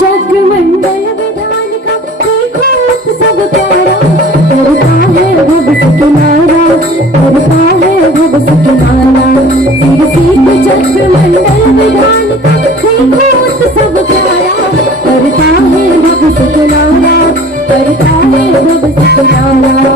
चक्रमंडल विधान का देखो सब प्यारा करता है भव से किनारा करता है भव से किनारा सिर सीत चक्रमंडल विधान का देखो सब प्यारा करता है भव से किनारा करता है भव से किनारा।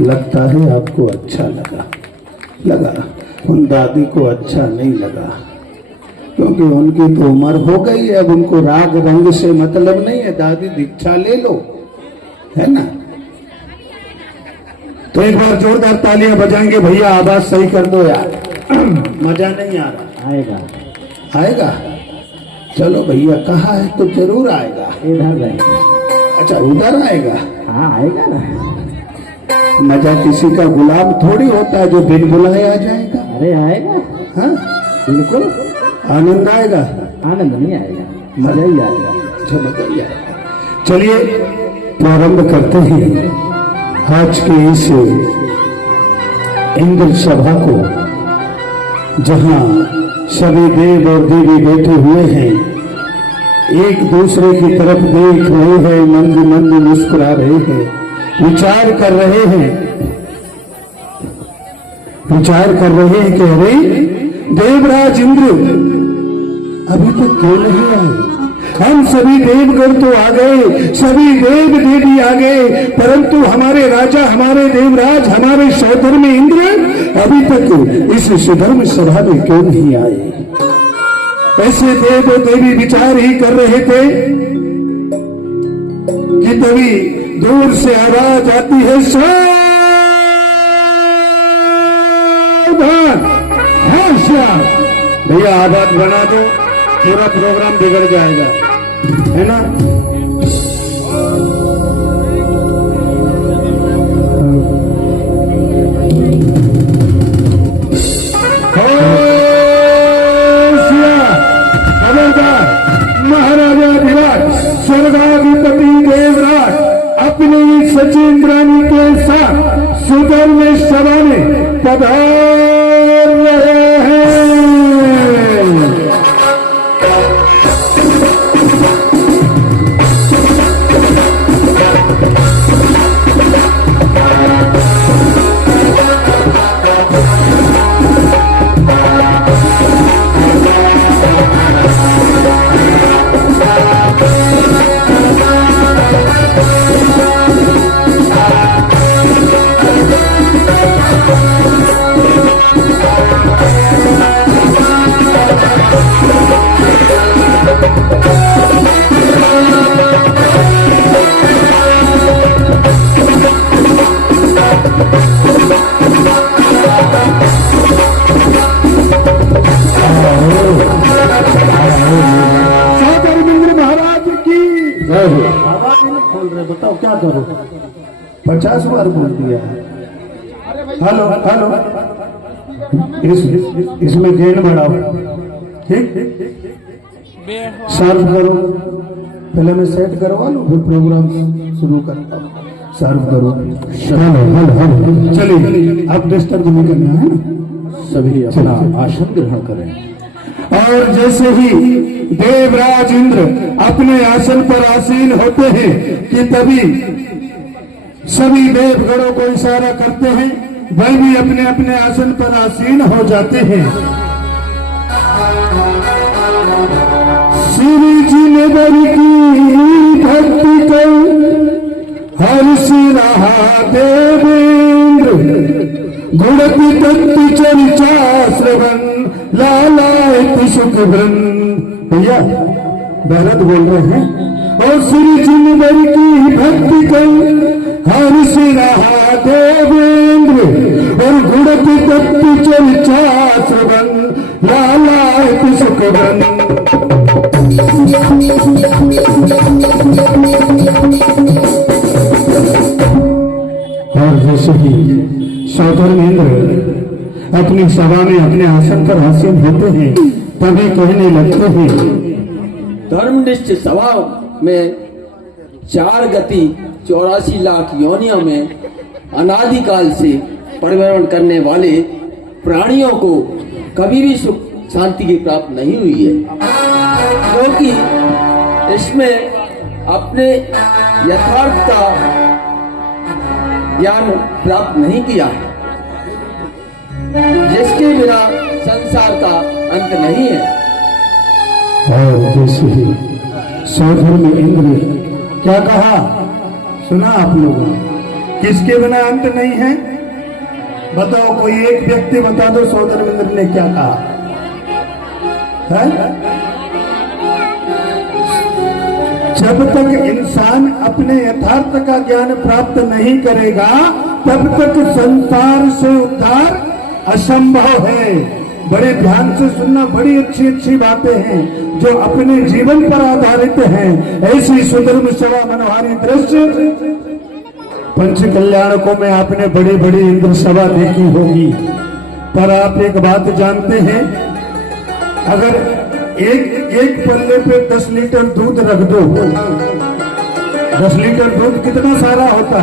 लगता है आपको अच्छा लगा उन दादी को अच्छा नहीं लगा, क्योंकि उनकी तो उम्र हो गई है, अब उनको राग रंग से मतलब नहीं है। दादी दीक्षा ले लो, है ना। तो एक बार जोरदार तालियां बजाएंगे भैया, आवाज सही कर दो यार, मजा नहीं आ रहा। आएगा चलो भैया, कहा है तो जरूर आएगा। इधर अच्छा उधर आएगा, हाँ आएगा ना। मजा किसी का गुलाम थोड़ी होता है जो बिन बुलाए आ जाएगा। अरे आएगा, हाँ बिल्कुल आनंद आएगा। आनंद नहीं आएगा, मजा ही आएगा। अच्छा मजा ही आएगा। चलिए प्रारंभ करते हैं आज के इस इंद्र सभा को, जहां सभी देव और देवी बैठे हुए हैं, एक दूसरे की तरफ देख रहे हैं, मंद मंद मुस्कुरा रहे हैं, विचार कर रहे हैं कि अरे देवराज इंद्र अभी तक क्यों नहीं आए, हम सभी देवगण तो आ गए, सभी देव देवी आ गए, परंतु हमारे राजा, हमारे देवराज, हमारे सौधर्म इंद्र अभी तक इस सुधर्म सभा में क्यों नहीं आए? ऐसे देव देवी विचार ही कर रहे थे कि तभी दूर से आवाज आती है, सावधान। हाँ श्याम भैया, आवाज बना दो, पूरा प्रोग्राम बिगड़ जाएगा, है ना? महाराजा विराट स्वर्गाधिपति देवराज अपनी सचेंद्रानी के साथ सुधर्म सभा में पधार रहे हैं। बताओ क्या करो? 50 बार बोल दिया। हेलो हेलो, इसमें गेन बढ़ाओ, ठीक? सर्व करो, पहले मैं सेट करवा लूं, फिर प्रोग्राम शुरू करता हूँ। सर्व करो। हेलो हेलो हेलो, चलिए अब डिस्टर्ब नहीं करना है ना, सभी अपना आसन ग्रहण करें। और जैसे ही देवराज इंद्र अपने आसन पर आसीन होते हैं कि तभी सभी देवगणों को इशारा करते हैं, वह भी अपने अपने आसन पर आसीन हो जाते हैं। श्री जी ने बर की भक्ति कर हर्ष रहा देवेंद्र, गुणति तत्व चर्चा श्रवण लालायत सुख वृंद। भैया भरत बोल रहे हैं। और श्री जिनवर की भक्ति कर हर्ष रहा देवेंद्र, और गुणति तत्व चर्चा श्रवण लालायत सुख वृंद। और जैसे ही सौधर्म इंद्र अपनी सभा में अपने आसन पर आसीन होते हैं, तभी कहने लगते हैं, धर्मनिष्ठ सभा में 4 गति 84 लाख योनियों में अनादिकाल से परिभ्रमण करने वाले प्राणियों को कभी भी सुख शांति की प्राप्त नहीं हुई है, क्योंकि इसमें अपने यथार्थ का ज्ञान प्राप्त नहीं किया है, जिसके बिना संसार का अंत नहीं है। और जैसे ही सौधर्म इंद्र क्या कहा, सुना आप लोगों ने? किसके बिना अंत नहीं है? बताओ, कोई एक व्यक्ति बता दो सौधर्म इंद्र ने क्या कहा है? जब तक इंसान अपने यथार्थ का ज्ञान प्राप्त नहीं करेगा, तब तक संसार से उद्धार असंभव है। बड़े ध्यान से सुनना, बड़ी अच्छी अच्छी बातें हैं जो अपने जीवन पर आधारित हैं। ऐसी सुधर्म सभा मनोहारी दृश्य पंच कल्याणकों में आपने बड़ी बड़ी इंद्र सभा देखी होगी, पर आप एक बात जानते हैं, अगर एक पल्ले पे 10 लीटर दूध रख दो, 10 लीटर दूध कितना सारा होता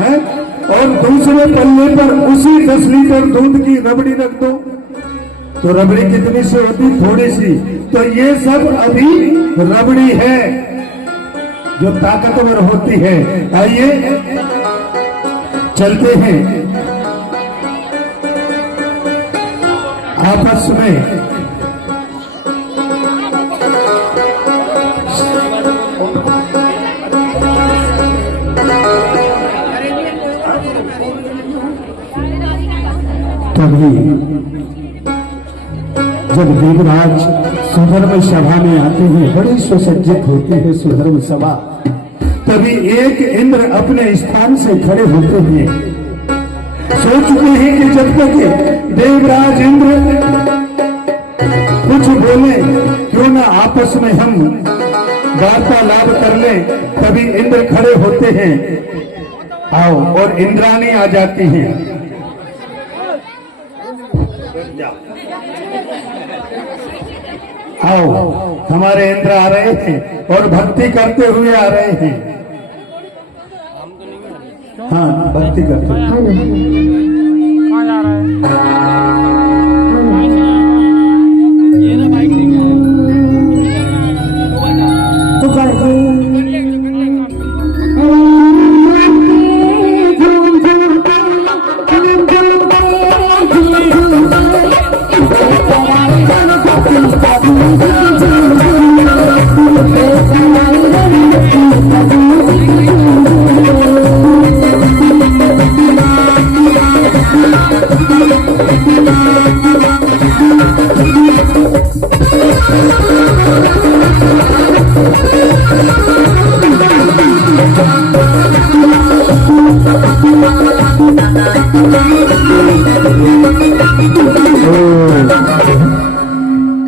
है? और दूसरे पल्ले पर उसी 10 लीटर दूध की रबड़ी रख दो, तो रबड़ी कितनी सी होती? थोड़ी सी। तो ये सब अभी रबड़ी है जो ताकतवर होती है। आइए चलते हैं आपस में। तभी जब देवराज सुधर्म सभा में आते हैं, बड़ी सुसज्जित होती है सुधर्म सभा, तभी एक इंद्र अपने स्थान से खड़े होते हैं। सोच चुके हैं कि जब तक देवराज इंद्र कुछ बोले, क्यों ना आपस में हम वार्तालाप कर लें। तभी इंद्र खड़े होते हैं, आओ, और इंद्राणी आ जाती हैं। आओ, हमारे इंद्र आ रहे हैं और भक्ति करते हुए आ रहे हैं। हाँ, भक्ति करते हुए।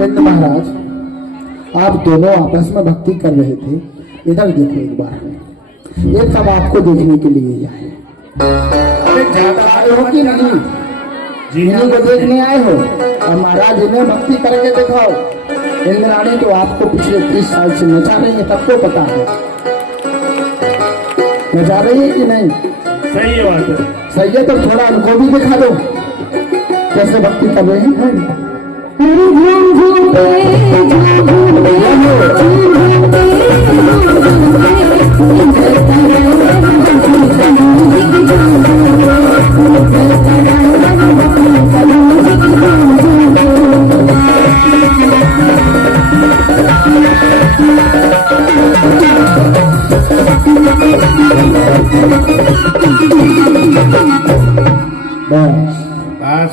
इंद्र महाराज, आप दोनों आपस में भक्ति कर रहे थे। इधर देखो एक बार, ये सब आपको देखने के लिए ही आए। अरे ज्यादा आए हो कि नहीं? जी इन्हीं को देखने आए हो। और महाराज इन्हें भक्ति करके दिखाओ। इंद्राणी तो आपको पिछले 30 साल से नचा रही है, सबको पता है। नचा रही है कि नहीं? सही है बात है। सही है, तो थोड़ा उनको भी दिखा दो कैसे भक्ति कर रहे हैं।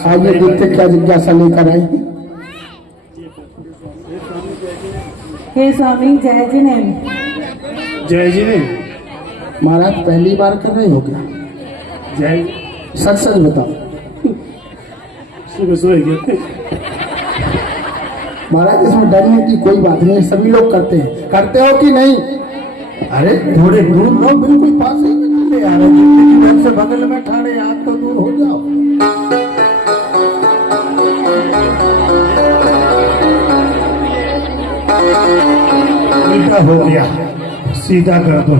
आइए देखते क्या जिज्ञासा लेकर आई। हे स्वामी, जय जी ने। जय जी ने। महाराज पहली बार कर रहे हो क्या? जय। सच सच बताओ। महाराज इसमें डरने की कोई बात नहीं, सभी लोग करते हैं। करते हो कि नहीं? अरे थोड़े दूर रहो, बिल्कुल पास ही में आ रहे से बगल में ठाड़े, आप तो दूर हो जाओ। उल्टा हो गया, सीधा कर दो।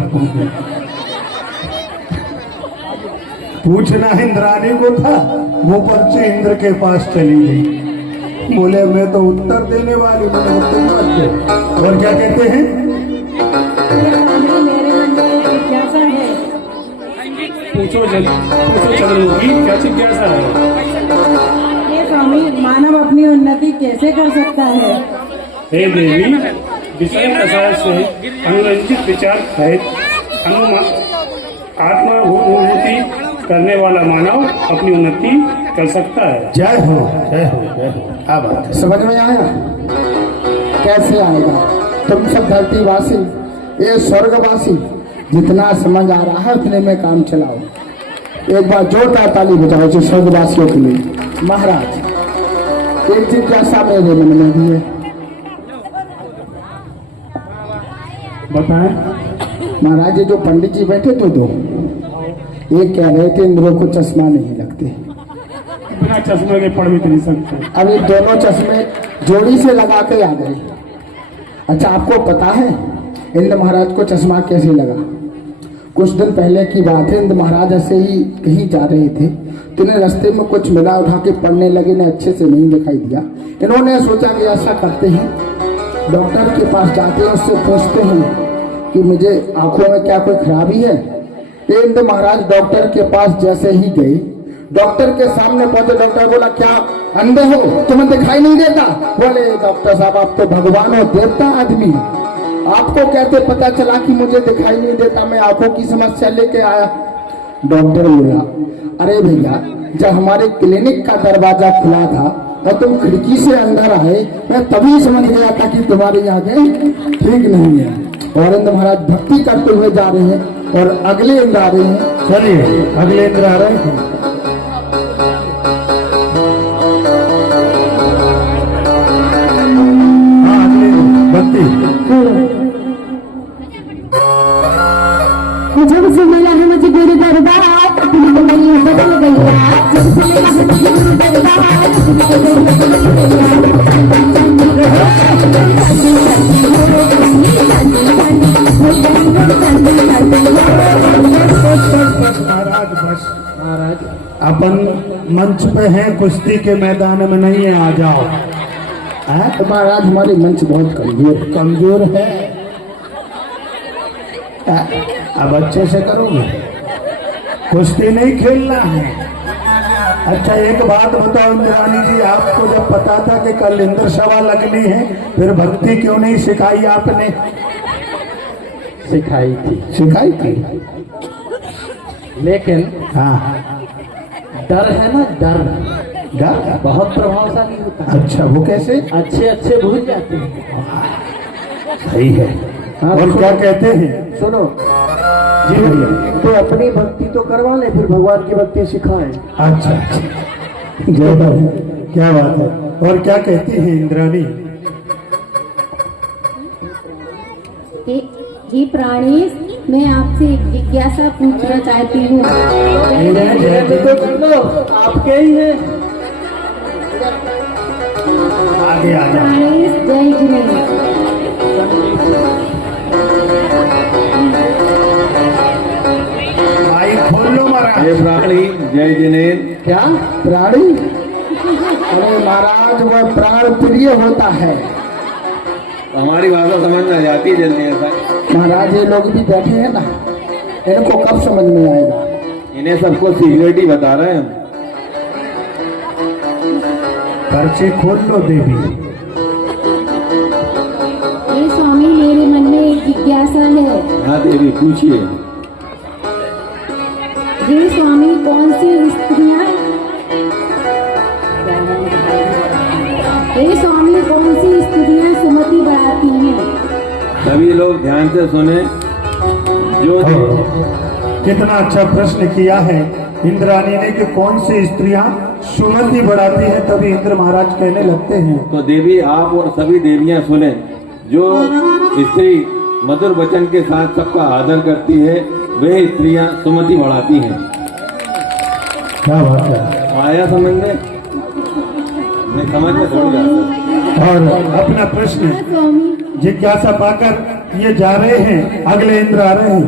पूछना इंद्राणी को था, वो पर्ची इंद्र के पास चली गई। बोले मैं तो उत्तर देने वाली, मैंने उत्तर मत दे। और क्या कहते हैं? मेरे मन में जिज्ञासा है। पूछो चंद्रमुखी, क्या जिज्ञासा है? हे स्वामी, मानव अपनी उन्नति कैसे कर सकता है? हे देवी, विषय प्रसाद से अनुरंजित विचार सहित आत्मानुभूति करने वाला मानव अपनी उन्नति कर सकता है। जय हो, जय हो, जय हो। क्या बात है, समझ में आया? कैसे आएगा? तुम सब धरतीवासी, ये स्वर्गवासी, जितना समझ आ रहा है उतने में काम चलाओ। एक बार जोरदार ताली बजाओ जो स्वर्गवासियों के लिए। महाराज, एक जिज्ञासा मेरे मन में भी है। बताएं। महाराज, ये जो पंडित जी बैठे थे दो, एक कह रहे थे इंद्रों को चश्मा नहीं लगते। बिना चश्मे के पढ़ भी नहीं सकते। अब ये दोनों चश्मे जोड़ी से लगा के आ गए। अच्छा, आपको पता है इंद्र महाराज को चश्मा कैसे लगा? कुछ दिन पहले की बात है। इंद्र महाराज ऐसे ही कहीं जा रहे थे, तो इन्हें रास्ते में कुछ मिला, उठा के पढ़ने लगे, इन्हें अच्छे से नहीं दिखाई दिया। इन्होंने सोचा कि ऐसा करते हैं, डॉक्टर के पास जाते हैं, उससे पूछते हैं कि मुझे आंखों में क्या कोई खराबी है। इंद्र महाराज डॉक्टर के पास जैसे ही गए, डॉक्टर के सामने पहुंचे। डॉक्टर बोला, क्या अंधे हो, तुम्हें दिखाई नहीं देता? बोले, डॉक्टर साहब आप तो भगवान हो, देवता आदमी, आपको कैसे पता चला कि मुझे दिखाई नहीं देता? मैं आंखों की समस्या लेके आया। डॉक्टर बोला, अरे भैया जब हमारे क्लिनिक का दरवाजा खुला था और तुम खिड़की से अंदर आए, मैं तभी समझ गया था कि तुम्हारी आंखें ठीक नहीं है। और इंद्र महाराज भक्ति करते हुए जा रहे हैं और अगले इंद्र आ रहे हैं। चलिए अगले इंद्र आ रहे हैं। हाँ अगले भक्ति। जब से मिला है मुझे गुरु दरबार, अपनी कमैया बदल गई। जब से मिला है मुझे गुरु दरबार, अपनी कमैया महाराज बस महाराज अपन मंच पे हैं, कुश्ती के मैदान में नहीं है, आ जाओ। तो महाराज हमारे मंच बहुत कमजोर है। अब अच्छे से करोगे, कुश्ती नहीं खेलना है। अच्छा एक बात बताओ इंद्रानी जी, आपको जब पता था कि कल इंद्र सभा लगनी है, फिर भक्ति क्यों नहीं सिखाई आपने? सिखाई थी लेकिन हाँ डर है ना, डर बहुत प्रभावशाली होता है। अच्छा वो कैसे? अच्छे भूल जाते हैं। सही है। और क्या कहते हैं? सुनो जी भैया, तो अपनी भक्ति तो करवा ले, फिर भगवान की भक्ति सिखाएं। अच्छा क्या बात है। और क्या कहती है इंद्राणी? हे प्राणेश, मैं आपसे एक जिज्ञासा पूछना चाहती हूँ। आपके ही है। आगे आ जाओ। प्राणेश जय जिनेन्द्र। भाई खोल लो महाराज। प्राणी जय जिनेन्द्र। क्या प्राणी? अरे महाराज वह प्राण प्रिय होता है। हमारी भाषा समझ में आ जाती है जल्दी ऐसा। महाराज ये लोग भी बैठे हैं ना, इनको कब समझ में आएगा? इन्हें सबको सीक्रेट ही बता रहे हैं। पर्चे खोल लो देवी। हे स्वामी, मेरे मन में एक जिज्ञासा है। हाँ देवी पूछिए। हे स्वामी, कौन सी स्त्रियाँ सुमति बढ़ाती हैं? सभी लोग ध्यान से सुने। जो कितना अच्छा प्रश्न किया है इंद्राणी ने कि कौन सी स्त्रियां सुमति बढ़ाती हैं, तभी इंद्र महाराज कहने लगते हैं। तो देवी आप और सभी देवियां सुने, जो स्त्री मधुर वचन के साथ सबका आदर करती है, वे स्त्रियां सुमति बढ़ाती हैं। क्या बात है। आया समझ में? नहीं समझ में थोड़ी आता। और अपना प्रश्न जिज्ञासा पाकर ये जा रहे हैं, अगले इंद्र आ रहे हैं।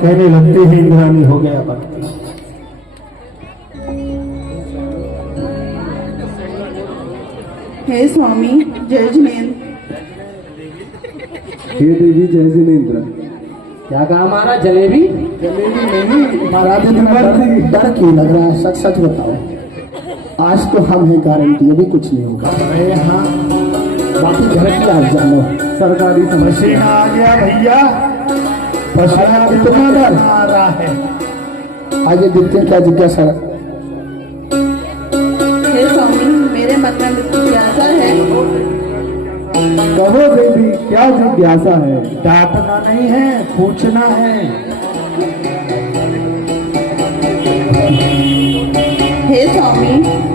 कहने लगते हैं इंद्राणी हो गया भक्ति। हे स्वामी जय जिनेन्द्र। हे देवी जय जिनेन्द्र। क्या कहा महाराज? जलेबी? जलेबी नहीं महाराज, डर क्यों लग रहा है? सच सच बताओ। आज तो हम हैं गारंटी, अभी कुछ नहीं होगा। अरे हाँ, बाकी घर की आप जानो। सरकारी मशीन आ गया भैया, पसीना कितना डर आ रहा है। आगे देखते हैं क्या जिज्ञासा। हे स्वामी, मेरे मन में जिज्ञासा है। कहो देवी क्या जिज्ञासा है? डांटना नहीं है, पूछना है। हे स्वामी,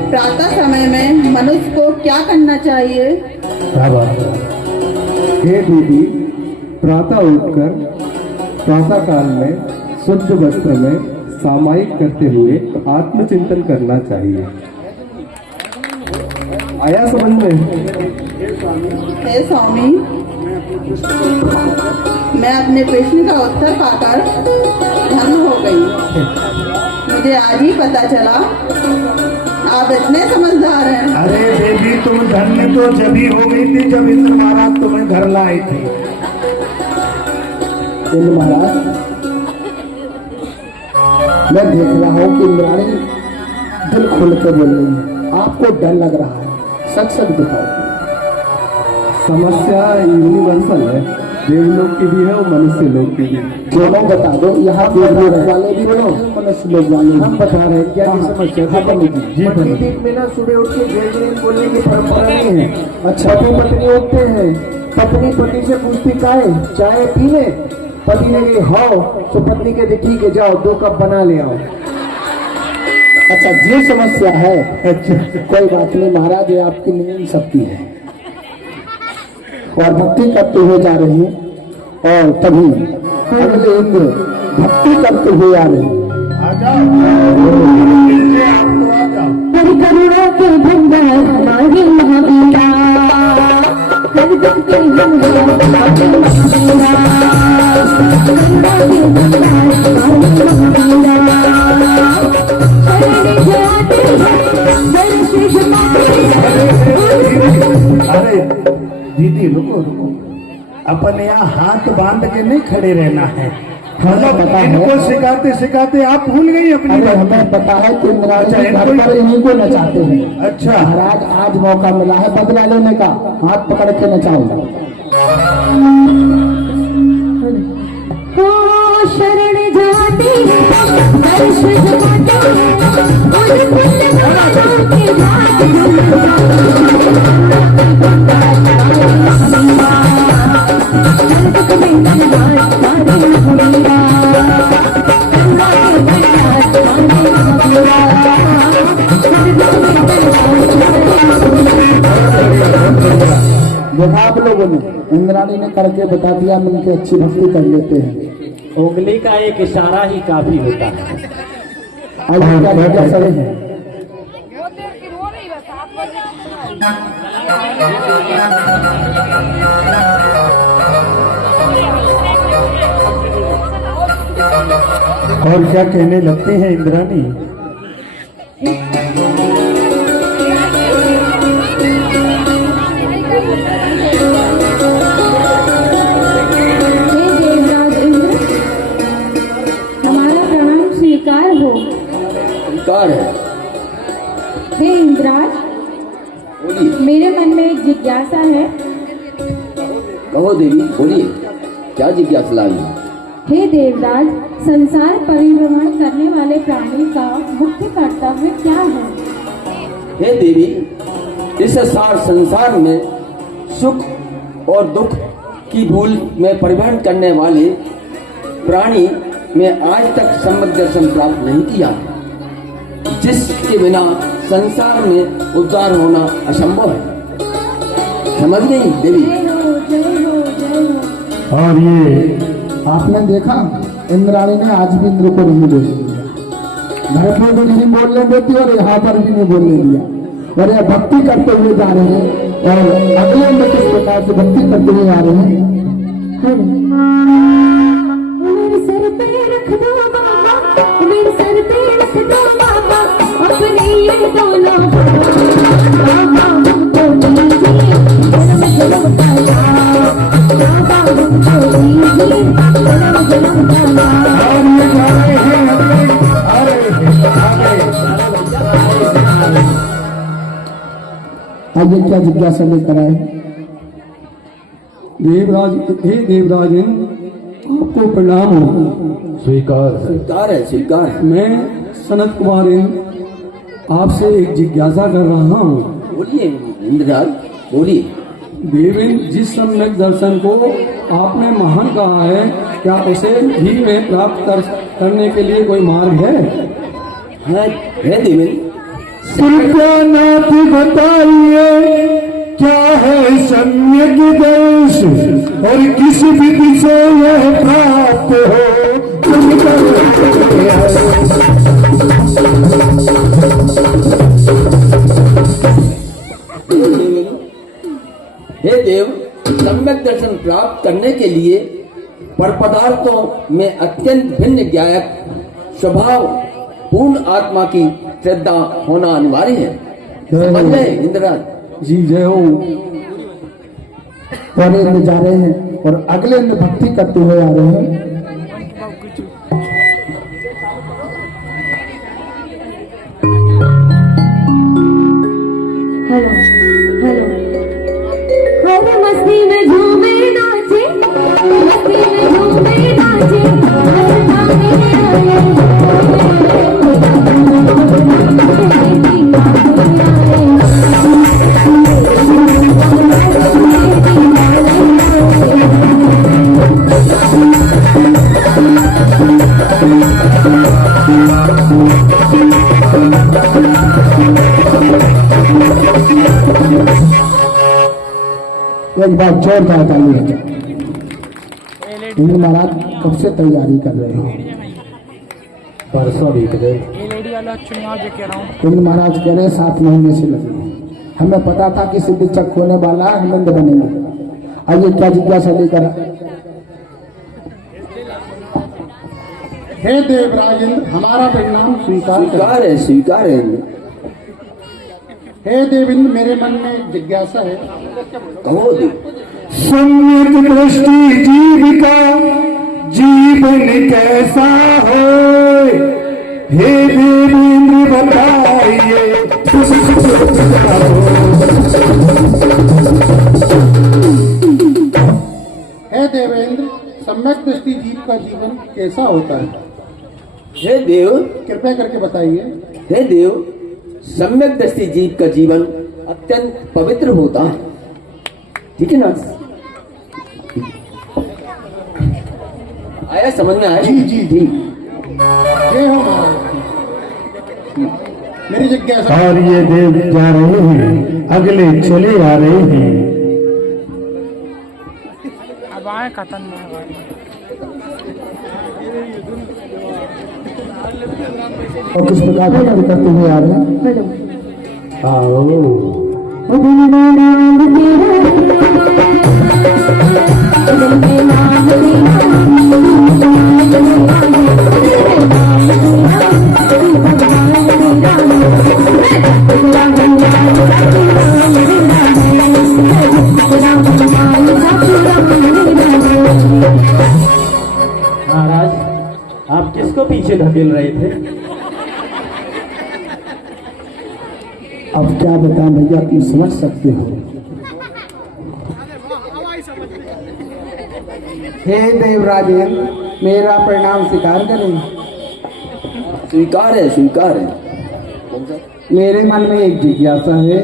प्रातः समय में मनुष्य को क्या करना चाहिए? क्या बात है। हे देवी, प्रातः उठकर प्रातः काल में शुद्ध वस्त्र में सामायिक करते हुए आत्मचिंतन करना चाहिए। आया समझ में? हे स्वामी, मैं अपने प्रश्न का उत्तर पाकर धन्य हो गई। मुझे आज ही पता चला आप इतने समझदार हैं। अरे देवी तो तुम धन्य तो जब ही हो गई थी जब इंद्र महाराज तुम्हें घर लाए थे। इंद्र महाराज, मैं देख रहा हूँ कि इंद्राणी दिल खोल के बोल रही है, आपको डर लग रहा है, सच सच बताओ। समस्या यूनिवर्सल है, देवलोक की भी है और मनुष्य लोक की भी। दोनों बता दो, यहाँ देवलोक वाले भी बोलो, मनुष्य लोग वाले भी। हम बता रहे हैं क्या हाँ, समस्या हाँ, पंडित जी। जी पति पंडित। दिन में ना सुबह उठ के जय जय बोलने की परंपरा नहीं है। अच्छा, पति पत्नी उठते हैं, पत्नी पति से पूछती काहे चाय पी ले, पति ने कही हाँ, तो पत्नी कहती ठीक है जाओ 2 कप बना ले आओ। अच्छा, ये समस्या है। अच्छा, कोई बात नहीं महाराज, ये आपकी नहीं सबकी है। और भक्ति करते हुए जा रहे हैं, और तभी अगले इंद्र भक्ति करते हुए आ रहे हैं। आ जाओ, आ जाओ। हरि करुणा के भंडार हमारे महावीरा, हरि दुख के हमारे महावीरा, करुणा के भंडार हमारे महावीरा, शरण जाते हैं दर्श अरे दीदी रुको रुको, अपन यहाँ हाथ बांध के नहीं खड़े रहना है। मतलब पता है। इनको सिखाते सिखाते आप भूल गई अपनी अरे बात। हमें पता है कि इंद्राणी अच्छा, घर इनको- पर इन्हीं को नचाते हैं। अच्छा। महाराज, आज मौका मिला है बदला लेने का, हाथ पकड़ के नचाओ। हो शरण जाते हैं दर्श जमाते हैं, और पुण्य भागों के भाग देखा आप लोगों ने, इंद्राणी ने करके बता दिया, मिलके अच्छी भक्ति कर लेते हैं। उंगली का एक इशारा ही काफी होता है। और ये क्या सड़े हैं। और क्या कहने लगते हैं इंद्राणी? हे देवराज इंद्र, हमारा प्रणाम स्वीकार हो। स्वीकार है। हे इंद्राज, बोलिए। मेरे मन में एक जिज्ञासा है। कहो देवी, बोलिए, क्या जिज्ञासा लाई? हे देवराज, संसार परिभ्रमण करने वाले प्राणी का मुख्य कर्तव्य क्या है? हे देवी, इस सार संसार में सुख और दुख की भूल में परिवहन करने वाले प्राणी में आज तक सम्यक दर्शन प्राप्त नहीं किया, जिसके बिना संसार में उद्धार होना असंभव है। समझ गई देवी? जय हो, जय हो, जय हो। और ये आपने देखा, इंद्राणी ने आज भी इंद्र को नहीं बोल दिया, घर में भी नहीं बोलने देती और यहाँ पर भी नहीं बोलने दिया। और यह भक्ति करते हुए जा रहे हैं, और अगले में किस प्रकार से भक्ति करते हुए आ रहे हैं। मेरे सर पे रख दो बाबा, मेरे सर पे रख दो बाबा, अपने ये दोनों बाबा हमको दीजिए जन्म जन्म का लाभ, बाबा हमको दीजिए जन्म जन्म का लाभ। और ये जा रहे हैं अरे आइए, क्या जिज्ञासा लेकर आए। देवराज, हे देवराज इंद्र, आपको प्रणाम हो। स्वीकार। स्वीकार है, स्वीकार है। मैं सनत कुमार इंद्र आपसे एक जिज्ञासा कर रहा हूँ। बोलिए इंद्रराज, बोलिए। देवेंद्र, जिस सम्यक दर्शन को आपने महान कहा है, क्या उसे ही में प्राप्त करने के लिए कोई मार्ग है? है देवेंद्र। कृपया नाथ बताइए, क्या है सम्यक दर्श और किस विधि से यह प्राप्त हो? तुम हे देव, सम्यक दर्शन प्राप्त करने के लिए पर पदार्थों में अत्यंत भिन्न ज्ञायक स्वभाव पूर्ण आत्मा की श्रद्धा होना अनिवार्य है। समझ गए इंद्रराज? जी जय हो। और इनमें जा रहे हैं और अगले में भक्ति करते हुए आ रहे हैं। हेलो हेलो हेलो मस्ती में झूमे नाचे, मस्ती में झूमे नाचे, मस्ताने आए एक बार जोरदार ताली है। इंद्र महाराज कब से तैयारी कर रहे हो? परसों बीत गए। इंद्र महाराज कह रहे 7 महीने से लगे। हमें पता था कि सिद्धिचक होने वाला है, हम इंद्र बनेंगे। आइए क्या जिज्ञासा लेकर। हे देवराज इंद्र, हमारा परिणाम स्वीकार करें। स्वीकार है। हे देवेंद्र, मेरे मन में एक जिज्ञासा है। कहो देव। सम्यक दृष्टि जीविका जीवन कैसा हो, हे देवेंद्र बताइए। हे देवेंद्र, सम्यक दृष्टि जीव का जीवन कैसा होता है? हे देव, कृपया करके बताइए। हे देव, सम्यक दृष्टि जीव का जीवन अत्यंत पवित्र होता है। ठीक है ना? आया समझ में आया? जी जी जी। जय हो महाराज। मेरी जिज्ञासा। और ये देव जा रहे हैं, अगले चले आ रहे हैं। अब आए खत्म में और किस प्रकार से करते हुए आ रहे हैं? आओ महाराज, आप किसको पीछे धकेल रहे थे? अब क्या बताएं भैया, तुम समझ सकते हो। हे देवराजेंद्र, मेरा परिणाम स्वीकार करें। स्वीकार है, स्वीकार है। मेरे मन में एक जिज्ञासा है।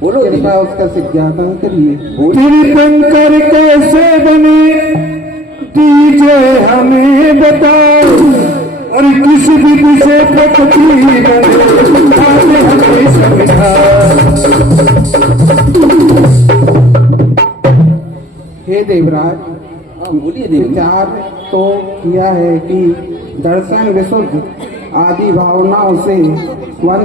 बोलो देव। कृपया उसका जिज्ञासा करिए। तीर्थंकर कैसे बने दीजिए हमें बताओ, और किस विधि से प्रकृति बने आगे हमें समझा। हे देवराज, बोलिए देव। विचार तो किया है कि दर्शन विशुद्ध आदि भावनाओं से मन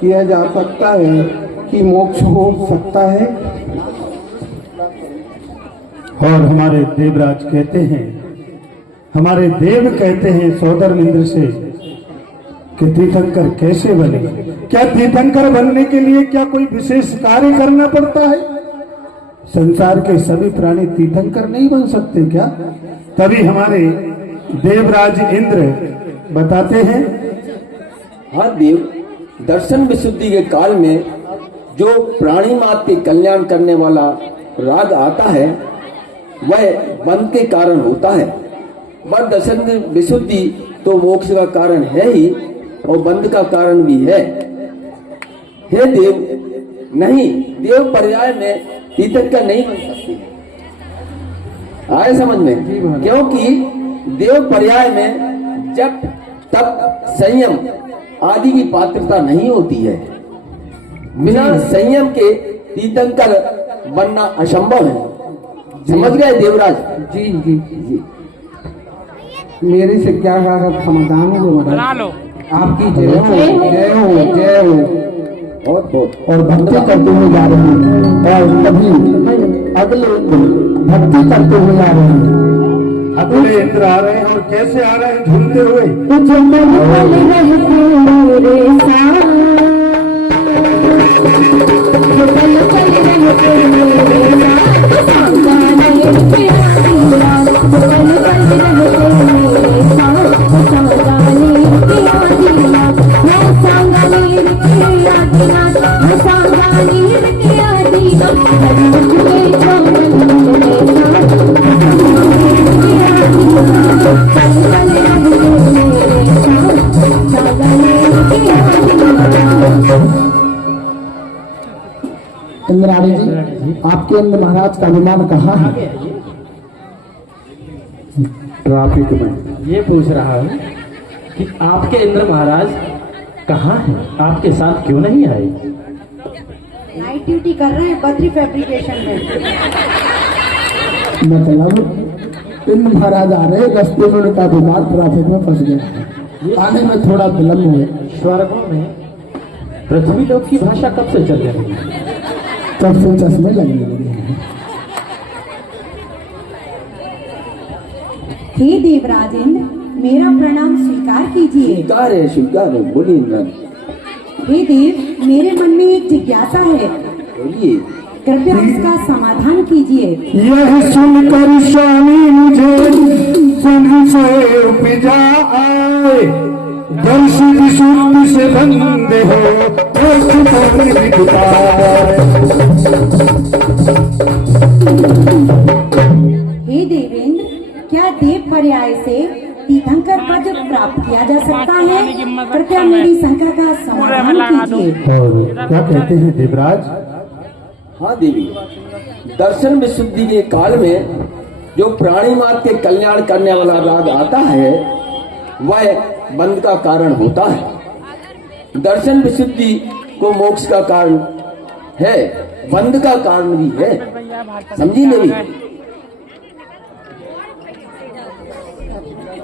किया जा सकता है कि मोक्ष हो सकता है। और हमारे देवराज कहते हैं, हमारे देव कहते हैं सोदर इंद्र से कि तीर्थंकर कैसे बने। क्या तीर्थंकर बनने के लिए क्या कोई विशेष कार्य करना पड़ता है? संसार के सभी प्राणी तीर्थंकर नहीं बन सकते क्या? तभी हमारे देवराज इंद्र बताते हैं। हाँ देव, दर्शन विशुद्धि के काल में जो प्राणी मात्र के कल्याण करने वाला राग आता है वह बंध के कारण होता है। वह दर्शन विशुद्धि तो मोक्ष का कारण है ही और बंध का कारण भी है। हे देव, नहीं, देव पर्याय में तीर्थंकर नहीं बन सकते। आए समझ में? क्योंकि देव पर्याय में जब तब संयम आदि की पात्रता नहीं होती है। बिना संयम के तीर्थंकर बनना असंभव है। समझ गए देवराज? जी जी जी। मेरी जिज्ञासा का समाधान हो बना लो। आपकी जय हो, जय हो, जय हो। और भक्ति करते हुए जा रहे हैं, और तभी अगले भक्ति करते हुए आ रहे हैं। अगले इंद्र आ रहे हैं, और कैसे आ रहे हैं? झूलते हुए। कुछ मन रहते मेरे साथ जो पल पल रहते मेरे साथ सावधानी पिया दीना, जो पल पल रहते मेरे साथ सावधानी पिया दीना, मैं सावधानी पिया दीना, मैं सावधानी पिया दीना, तुझे छोड़ मेरे साथ सावधानी पिया दीना, पल पल रहते मेरे साथ सावधानी पिया दीना। इंद्राणी जी, आपके इंद्र महाराज का विमान कहाँ है? ट्रैफिक में। ये पूछ रहा हूँ कि आपके इंद्र महाराज कहाँ हैं? आपके साथ क्यों नहीं आए? नाइट ड्यूटी कर रहे हैं बद्री फैब्रिकेशन में। मतलब इंद्र महाराज आ रहे, रास्ते में उनका विमान ट्रैफिक में फंस गया है, आने में थोड़ा विलम्ब हुए। स्वर्गों में पृथ्वी लोक की भाषा कब से चल रही है? तब से चश्मे लगने लगे हैं। हे देवराजेंद्र, मेरा प्रणाम स्वीकार कीजिए। स्वीकार है, बोलिए इंद्राणी। हे देव, मेरे मन में एक जिज्ञासा है, बोलिए। कृपया उसका समाधान कीजिए। यह सुनकर स्वामी मुझे संशय उपजा आए, दर्श विशुद्धि से बंदे हो हे देवेंद्र, क्या देव पर्याय से तीर्थंकर पद प्राप्त किया जा सकता है? कृपया मेरी शंका का समाधान कीजिए। और क्या कहते हैं देवराज? हाँ देवी, दर्शन विशुद्धि के काल में जो प्राणी मात्र के कल्याण करने वाला राग आता है वह बंध का कारण होता है। दर्शन विशुद्धि को मोक्ष का कारण है, बंध का कारण भी है। समझी देवी?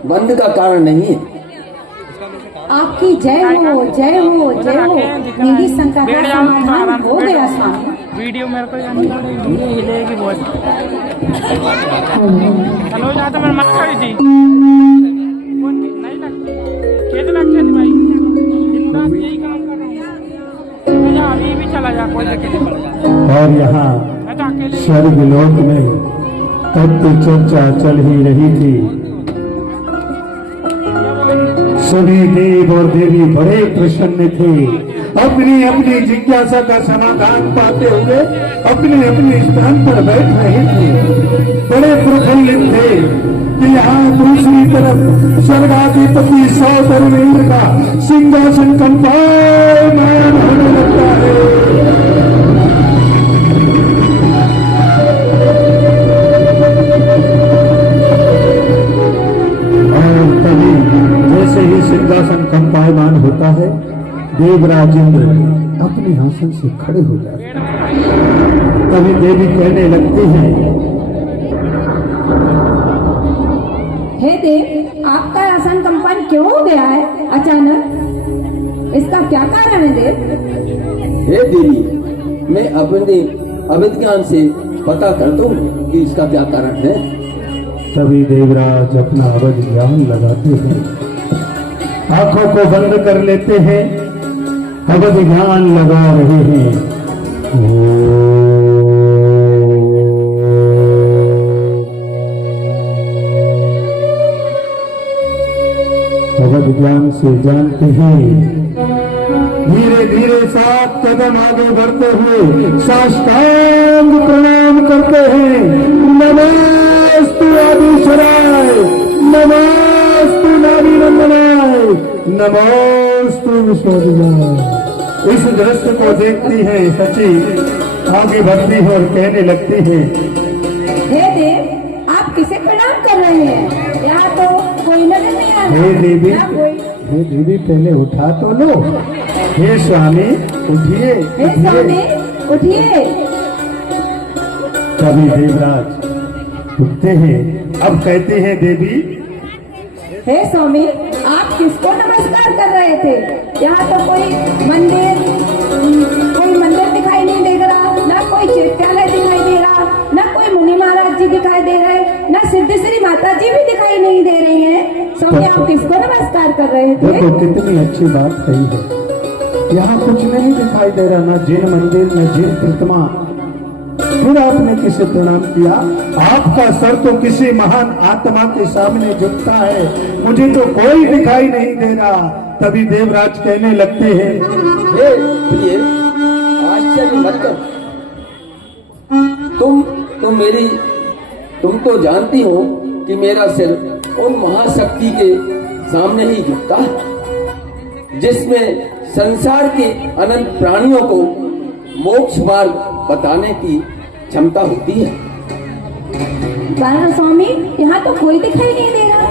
बंध का कारण नहीं है। आपकी जय हो, जय हो, जय हो। मेरी शंका का समाधान हो गया स्वामी। वीडियो मेरे को हिलेगी बहुत। चलो जाता मैं मत करी थी, नहीं लगती, खेत लगते थे भाई, दिन रात यही काम कर रहा हूँ। अभी भी चला जा कोई। और यहाँ स्वर्गलोक में तत्व चर्चा चल ही रही थी। सभी देव और देवी बड़े प्रसन्न थे, अपनी अपनी जिज्ञासा का समाधान पाते हुए अपने अपने स्थान पर बैठ रहे थे। बड़े प्रफुल्लित थे कि यहाँ दूसरी तरफ स्वर्गाधिपति सौतरुण इंद्र का सिंहासन कंपायमान होने लगता है। और तभी जैसे ही सिंहासन कंपायमान होता है, देवराज इंद्र अपने आसन से खड़े हो जाते हैं। तभी देवी कहने लगती है, हे देव, आपका आसन कंपन क्यों हो गया है अचानक? इसका क्या कारण है देव? हे देवी, मैं अपने अविज्ञान से पता करता हूँ कि इसका क्या कारण है। तभी देवराज अपना अवध ज्ञान लगाते हैं, आंखों को बंद कर लेते हैं, अवध ज्ञान लगा रहे हैं। अवध ज्ञान से जानते हैं, धीरे धीरे 7 कदम आगे बढ़ते हुए साष्टांग प्रणाम करते हैं। नमस्तु आदिशराय, नमस्तु नारी नंदनाय, नमस्तु विश्वविद्यालय। इस दृश्य को देखती है सची, आगे बढ़ती है और कहने लगती है, हे देव, आप किसे प्रणाम कर रहे हैं? यहाँ तो कोई नजर नहीं आ रहा। हे देवी, यहाँ कोई। हे देवी, पहले उठा तो लो। हे स्वामी उठिए, हे स्वामी उठिए। तभी देवराज उठते हैं। अब कहते हैं, देवी, हे स्वामी, आप किसको नमस्कार कर रहे थे? यहाँ तो कोई मंदिर दिखाई नहीं दे रहा, ना कोई चैत्यालय दिखाई दे रहा, ना कोई मुनि महाराज जी दिखाई दे रहे, ना सिद्धेश्वरी माता जी भी दिखाई नहीं दे रही हैं। स्वामी, आप किसको नमस्कार कर रहे थे? देखो कितनी अच्छी बात कही है। यहाँ कुछ नहीं दिखाई दे रहा, ना जिन मंदिर न जिन प्रतिमा। फिर आपने किसे प्रणाम किया? आपका सर तो किसी महान आत्मा के सामने झुकता है, मुझे तो कोई दिखाई नहीं दे रहा। तभी देवराज कहने लगते हैं, हे प्रिय, आश्चर्य मत कर। तुम तो जानती हो कि मेरा सिर उन महाशक्ति के सामने ही झुकता है जिसमें संसार के अनंत प्राणियों को मोक्ष मार्ग बताने की क्षमता होती है। बारह स्वामी, यहाँ तो कोई दिखाई नहीं दे रहा।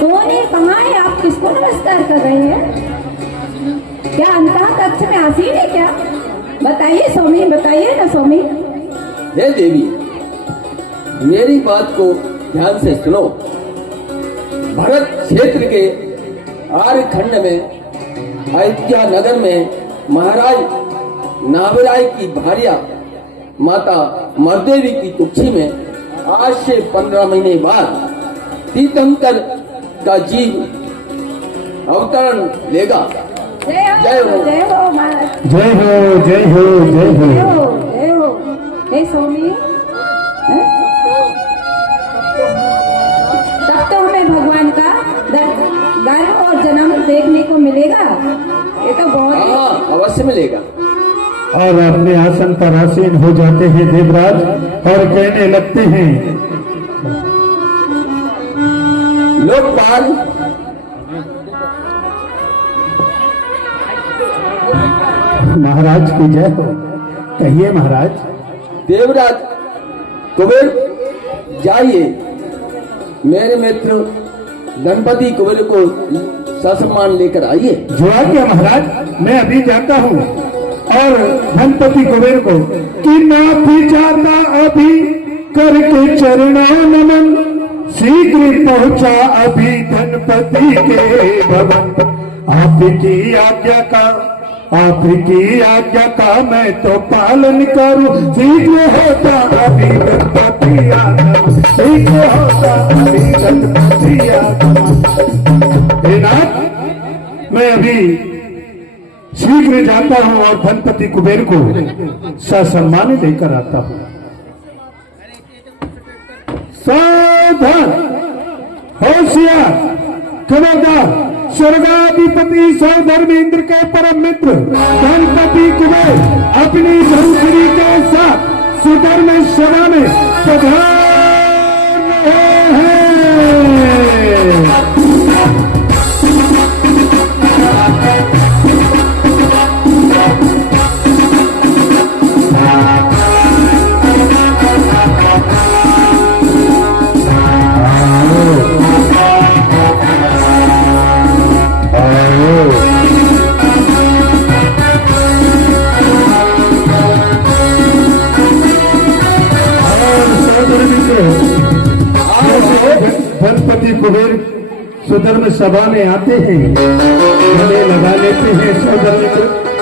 कौन है, कहाँ है, आप किसको नमस्कार कर रहे हैं? क्या अंतः कक्ष में आसीन है क्या? बताइए स्वामी, बताइए ना स्वामी। हे देवी, मेरी बात को ध्यान से सुनो। भरत क्षेत्र के आर्यखंड में अयोध्या नगर में महाराज नाभराय की भार्या माता मरदेवी की कुक्षी में आज से 15 महीने बाद तीर्थंकर का जीव अवतरण लेगा। जय हो, जय हो महाराज, जय हो, जय हो, जय हो, जय हो, जय हो। हे स्वामी, तब तो हमें भगवान का गर्भ और जन्म देखने को मिलेगा। ये तो बहुत हाँ, अवश्य मिलेगा। और अपने आसन पर आसीन हो जाते हैं देवराज और कहने लगते हैं, लोकपाल, महाराज की जय हो। कहिए महाराज। देवराज कुबेर, जाइए मेरे मित्र गणपति कुबेर को ससम्मान लेकर आइए। जो आज्ञा महाराज, मैं अभी जाता हूँ। और गणपति कुबेर को कि माफी चाहता अभी करके चरणा नमन, शीघ्र पहुँचा अभी गणपति के भवन। आपकी आज्ञा का मैं तो पालन करूं, शीघ्र होता अभी गणपति आगमन, शीघ्र होता अभी गणपति आगमन। हे नाथ, मैं अभी शीघ्र जाता हूं और गणपति कुबेर को ससम्मान लेकर आता हूं। सावधान, होशियार, खबरदार, स्वर्गाधिपति सौधर्मेंद्र के परम मित्र गणपति कुबेर अपनी धनश्री के साथ सुधर्म सभा में पधार रहे हैं। गणपति कुबेर सुधर्म सभा में आते हैं, गले लगा लेते हैं। सौधर्म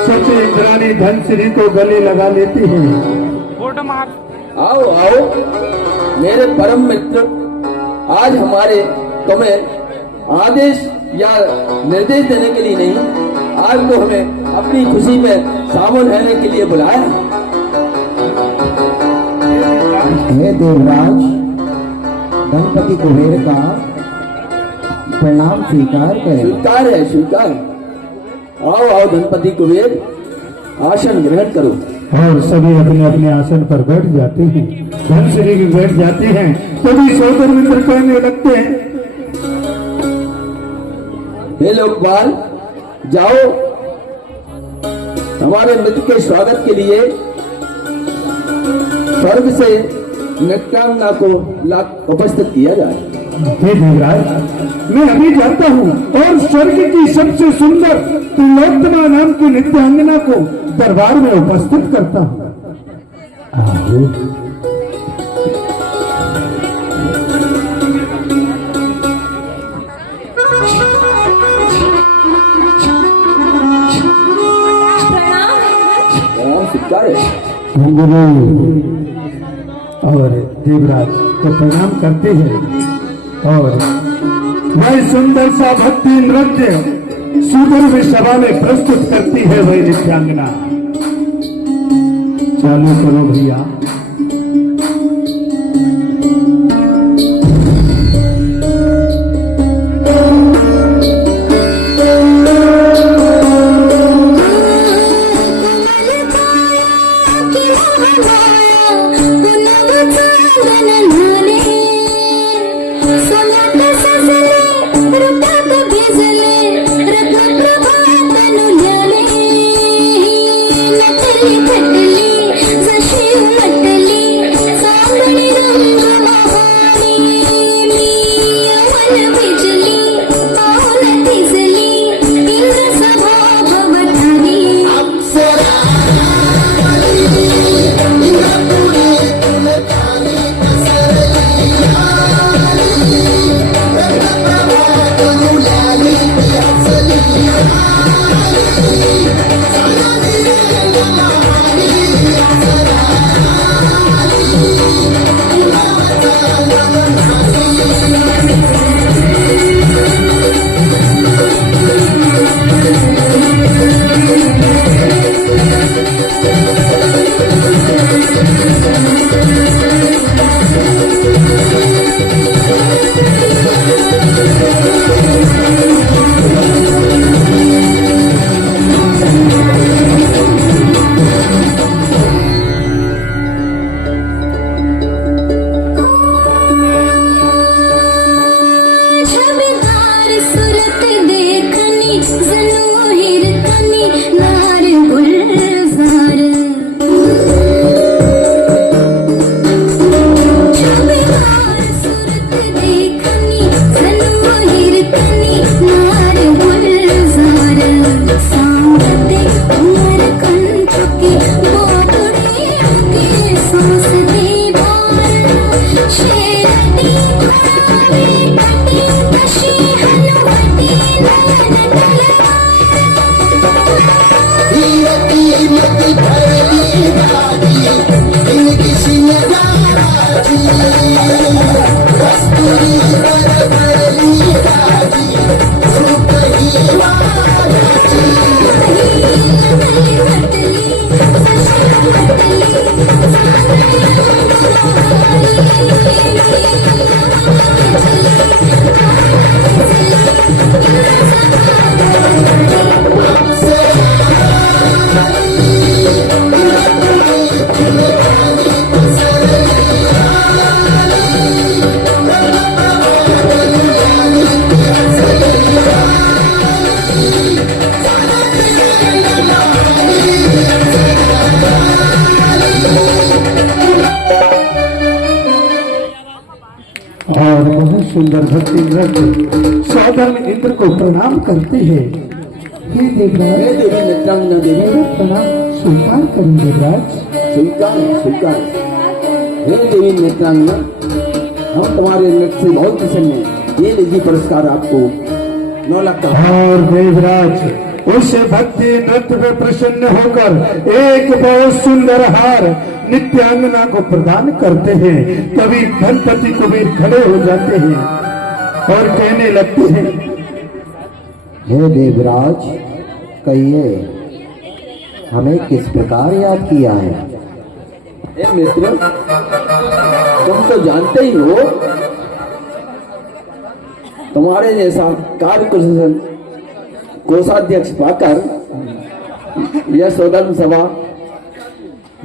सच इंद्राणी धनश्री को गले लगा लेते हैं। आओ आओ मेरे परम मित्र, आज हमारे तुम्हें आदेश या निर्देश देने के लिए नहीं, आज तो हमें अपनी खुशी में शामिल रहने के लिए बुलाया। हे देवराज, गणपति कुबेर का प्रणाम स्वीकार करें। स्वीकार है, स्वीकार। आओ आओ गणपति कुबेर, आसन ग्रहण करो। और सभी अपने अपने आसन पर बैठ जाते हैं। धनश्री भी बैठ जाते हैं। तभी सौदर मित्र कहने लगते हैं, हे लोकपाल, जाओ हमारे मित्र के स्वागत के लिए स्वर्ग से नृत्यांगना को उपस्थित किया जाए। हे देवराज, मैं अभी जाता हूँ और स्वर्ग की सबसे सुंदर तिलोत्तमा नाम की नृत्यांगना को दरबार में उपस्थित करता हूँ। और देवराज को प्रणाम करते हैं और वह सुंदर सा भक्ति नृत्य सुदूर सभा में प्रस्तुत करती है वही नित्यांगना। चालू करो भैया। और बहुत सुंदर भक्ति नृत्य सौधर्म इंद्र को प्रणाम करते हैं। हे देवराज, देवी नित्यांगना देवी प्रणाम स्वीकार करें देवराज। स्वीकार स्वीकार। हे देवी नित्यांगना, हम तुम्हारे नृत्य से बहुत प्रसन्न हैं। ये लीजिए पुरस्कार आपको 9 लाख का। और देवराज उस भक्ति नृत्य में प्रसन्न होकर एक बहुत सुंदर हार नित्यांगना को प्रदान करते हैं। तभी धनपति कुबेर खड़े हो जाते हैं और कहने लगते हैं, हे देवराज, कहिए हमें किस प्रकार याद किया है? हे मित्र, तुम तो जानते ही हो, तुम्हारे जैसा कार्यकुशल कोषाध्यक्ष पाकर यह सौधर्म सभा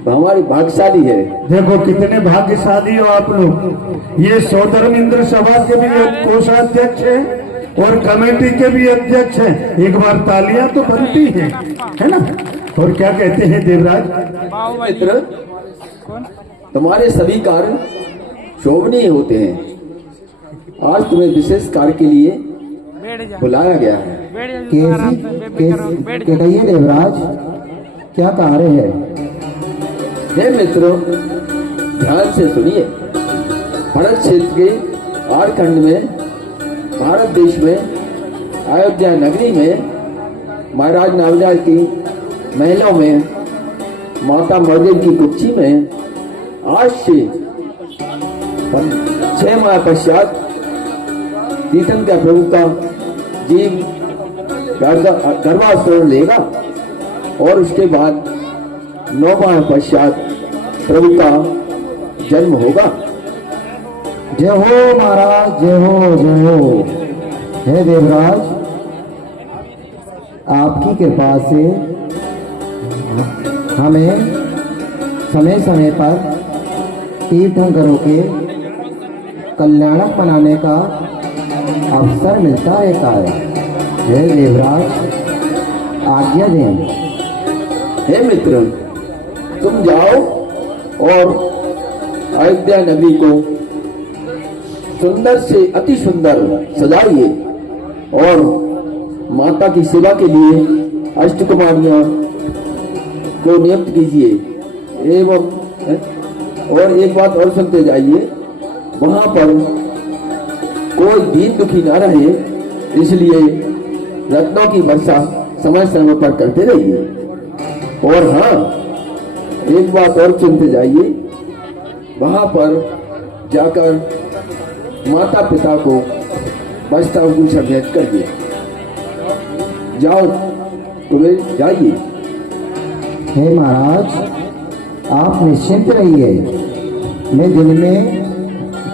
हमारी भाग्यशाली है। देखो कितने भाग्यशाली हो आप लोग। ये सौधर्म इंद्र सभा के भी कोषाध्यक्ष है और कमेटी के भी अध्यक्ष हैं। एक बार तालियां तो बनती हैं, है ना। और क्या कहते हैं देवराज? मित्र, तुम्हारे सभी कार्य शोभनीय होते हैं। आज तुम्हें विशेष कार्य के लिए बुलाया गया है। कहिए देवराज, क्या कार्य है? हे मित्रों, ध्यान से सुनिए। भरत क्षेत्र के झारखंड में, भारत देश में, अयोध्या नगरी में, महाराज नवजात की महलों में, माता महादेव की कुक्षी में आज से 6 माह पश्चात तीर्थंकर प्रभु का जीव गर्भाश्रम लेगा और उसके बाद 9 माह पश्चात प्रभु का जन्म होगा। जय हो महाराज, जय हो, जय हो। हे देवराज, आपकी कृपा से हमें समय समय पर तीर्थंकरों के कल्याणक मनाने का अवसर मिलता रहता है। हे देवराज, आज्ञा दें। हे मित्र, तुम जाओ और अयोध्या नगरी को सुंदर से अति सुंदर सजाइए और माता की सेवा के लिए अष्टकुमारियां को नियुक्त कीजिए। एवं और एक बात और सुनते जाइए, वहां पर कोई दीन दुखी ना रहे, इसलिए रत्नों की वर्षा समय समय पर करते रहिए। और हाँ, एक बात और सुनते जाइए, वहां पर जाकर माता पिता को वस्त्राभूषण भेंट करिए। जाओ, तुम्हें जाइए। हे महाराज, आप निश्चिंत रहिए। मैं दिन में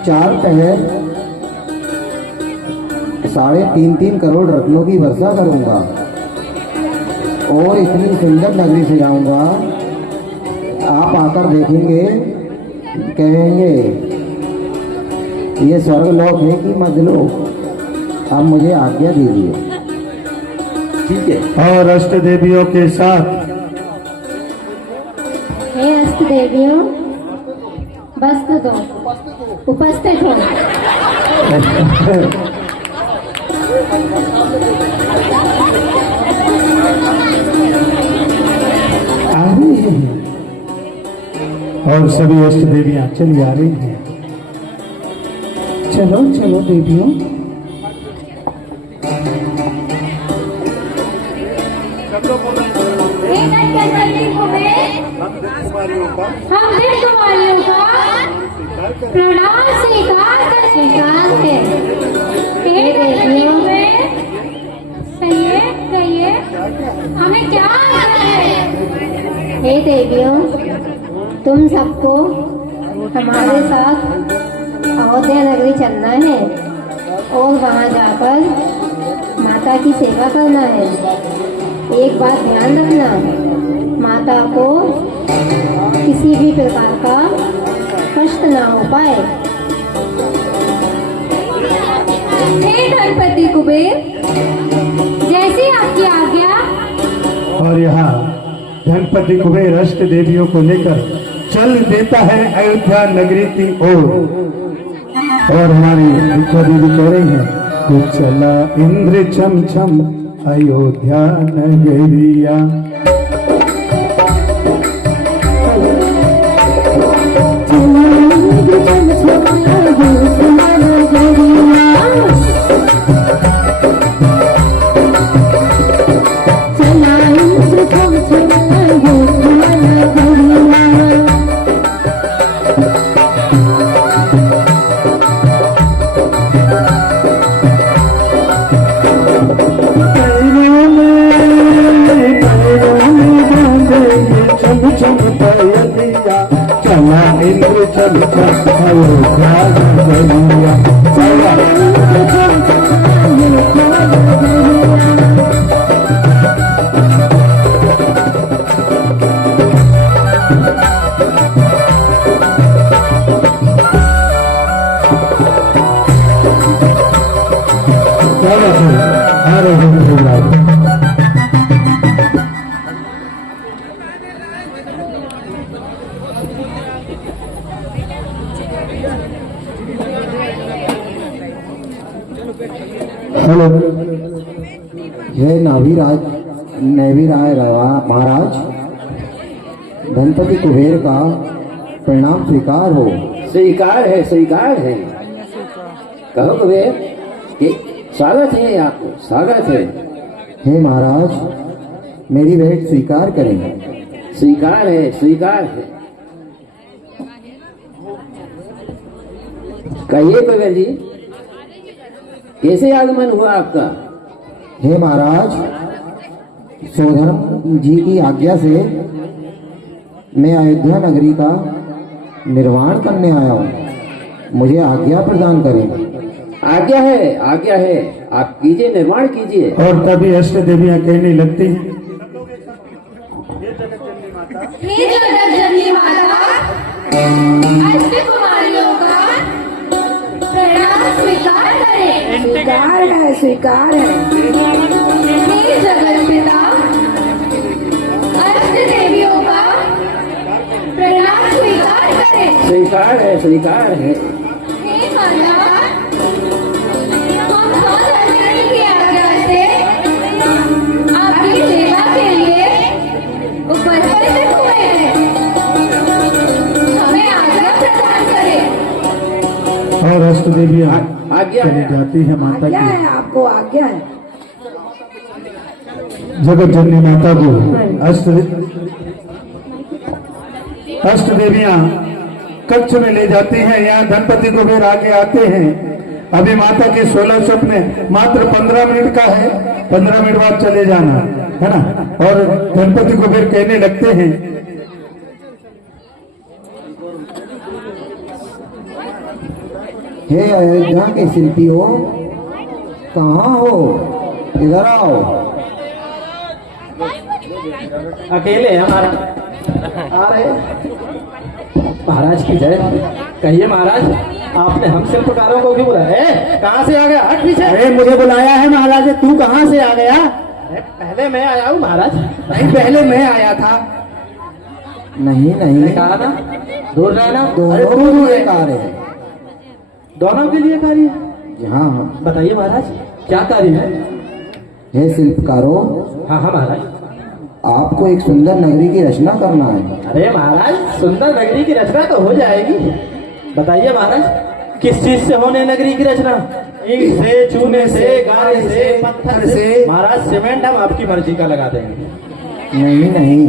4 पहर 3.5 करोड़ रत्नों की वर्षा करूंगा और इतनी सुंदर नगरी से जाऊंगा, आप आकर देखेंगे, कहेंगे ये स्वर्गलोक है कि मध्यलोक। आप मुझे आज्ञा दीजिए। ठीक है। और अष्ट देवियों के साथ हे अष्ट देवियों, वस्त्र दो, उपस्थित हो। आ रही हैं और सभी अष्ट देवियां चली आ रही हैं। चलो चलो देवियों। हम दिन कुमारियों का प्रणाम स्वीकार है। हे देवियों, कहिए हमें क्या है? हे देवियों, तुम सबको हमारे साथ अयोध्या नगरी चलना है और वहां जाकर माता की सेवा करना है। एक बात ध्यान रखना, माता को किसी भी प्रकार का कष्ट ना हो पाए। हे गणपति कुबेर, जैसी आपकी आज्ञा। और यहाँ गणपति कुबेर अष्ट देवियों को लेकर चल देता है अयोध्या नगरी की ओर। और हमारी विद्या दीदी कह रही है, तो चला इंद्र छम छम अयोध्या नगरिया। इंद्र छम छम अयोध्या नगरिया। हेलो, जय नेविराय महाराज, गणपति कुबेर का प्रणाम स्वीकार हो। स्वीकार है, स्वीकार है। कहो कुबेर कि स्वागत है, आपको स्वागत है। हे महाराज, मेरी भेंट स्वीकार करेंगे। स्वीकार है, स्वीकार है। कहिए कुबेर जी, कैसे आगमन हुआ आपका? हे महाराज, सोधर्म जी की आज्ञा से मैं अयोध्या नगरी का निर्माण करने आया हूँ, मुझे आज्ञा प्रदान करें। आज्ञा है, आप कीजिए, निर्माण कीजिए। और तभी अष्ट देवियां कहने लगती हैं, हे जगज्जननी माता, अष्ट कुमारियों का प्रणाम स्वीकार करें। स्वीकार है। हे जगत पिता, अष्ट देवियों का प्रणाम स्वीकार करें। स्वीकार है। हे माता, हम सोधर्मणी की आज्ञा से आपकी सेवा के लिए उपस्थित हुए हैं, हमें आज्ञा प्रदान करें। और अष्ट देवियां आज्ञा चली जाती है माता क्या की। है आपको आज्ञा है? जगत जननी माता को अष्ट देवियां कक्ष में ले जाती हैं। यहाँ धनपति कुबेर आके आते हैं। अभी माता के 16 स्वप्न मात्र 15 मिनट का है, 15 मिनट बाद चले जाना है ना। और धनपति कुबेर कहने लगते हैं, हे अयोध्या के शिल्पियों, कहाँ हो? इधर आओ। अकेले हैं महाराज। आ रहे महाराज की जय। कहिए महाराज, आपने हम शिल्पकारों को क्यों बुलाया? कहाँ से आ गया? हट पीछे। अरे मुझे बुलाया है महाराज, तू कहाँ से आ गया? पहले मैं आया हूँ महाराज। नहीं, पहले मैं आया था। नहीं कहा ना दूर रहना। दोनों एक आ रहे हैं। दोनों के लिए कार्य है? हाँ। बताइए महाराज, क्या कार्य है? हे शिल्पकारों, हाँ महाराज। आपको एक सुंदर नगरी की रचना करना है। अरे महाराज, सुंदर नगरी की रचना तो हो जाएगी। बताइए महाराज, किस चीज से होने नगरी की रचना? ईंट से, चूने से, गारे से, पत्थर से? महाराज, सीमेंट हम आपकी मर्जी का लगा देंगे। नहीं,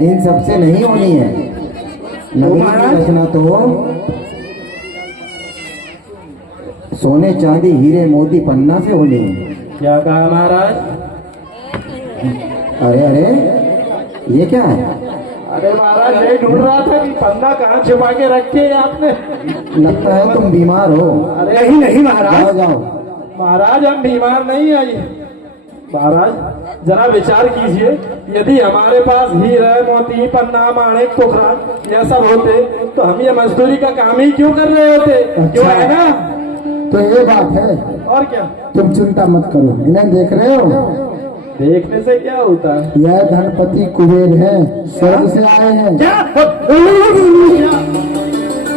इन सब से नहीं होनी है। नगरी की रचना तो सोने, चांदी, हीरे, मोती, पन्ना से होनी है। क्या कहा महाराज? अरे ये क्या है? अरे महाराज, ये ढूंढ रहा था कि पन्ना कहाँ छिपा के रखे है आपने। लगता है तुम बीमार हो। अरे नहीं महाराज, जाओ। महाराज, हम बीमार नहीं आई। महाराज, जरा विचार कीजिए, यदि हमारे पास हीरे, मोती, पन्ना, माणिक, पोखराज यह सब होते तो हम ये मजदूरी का काम ही क्यों कर रहे होते? क्यों है ना? तो ये बात है। और क्या? तुम चिंता मत करो, इन्हें देख रहे हो? देखने से क्या होता है? यह धनपति कुबेर है, स्वर्ग से आए हैं।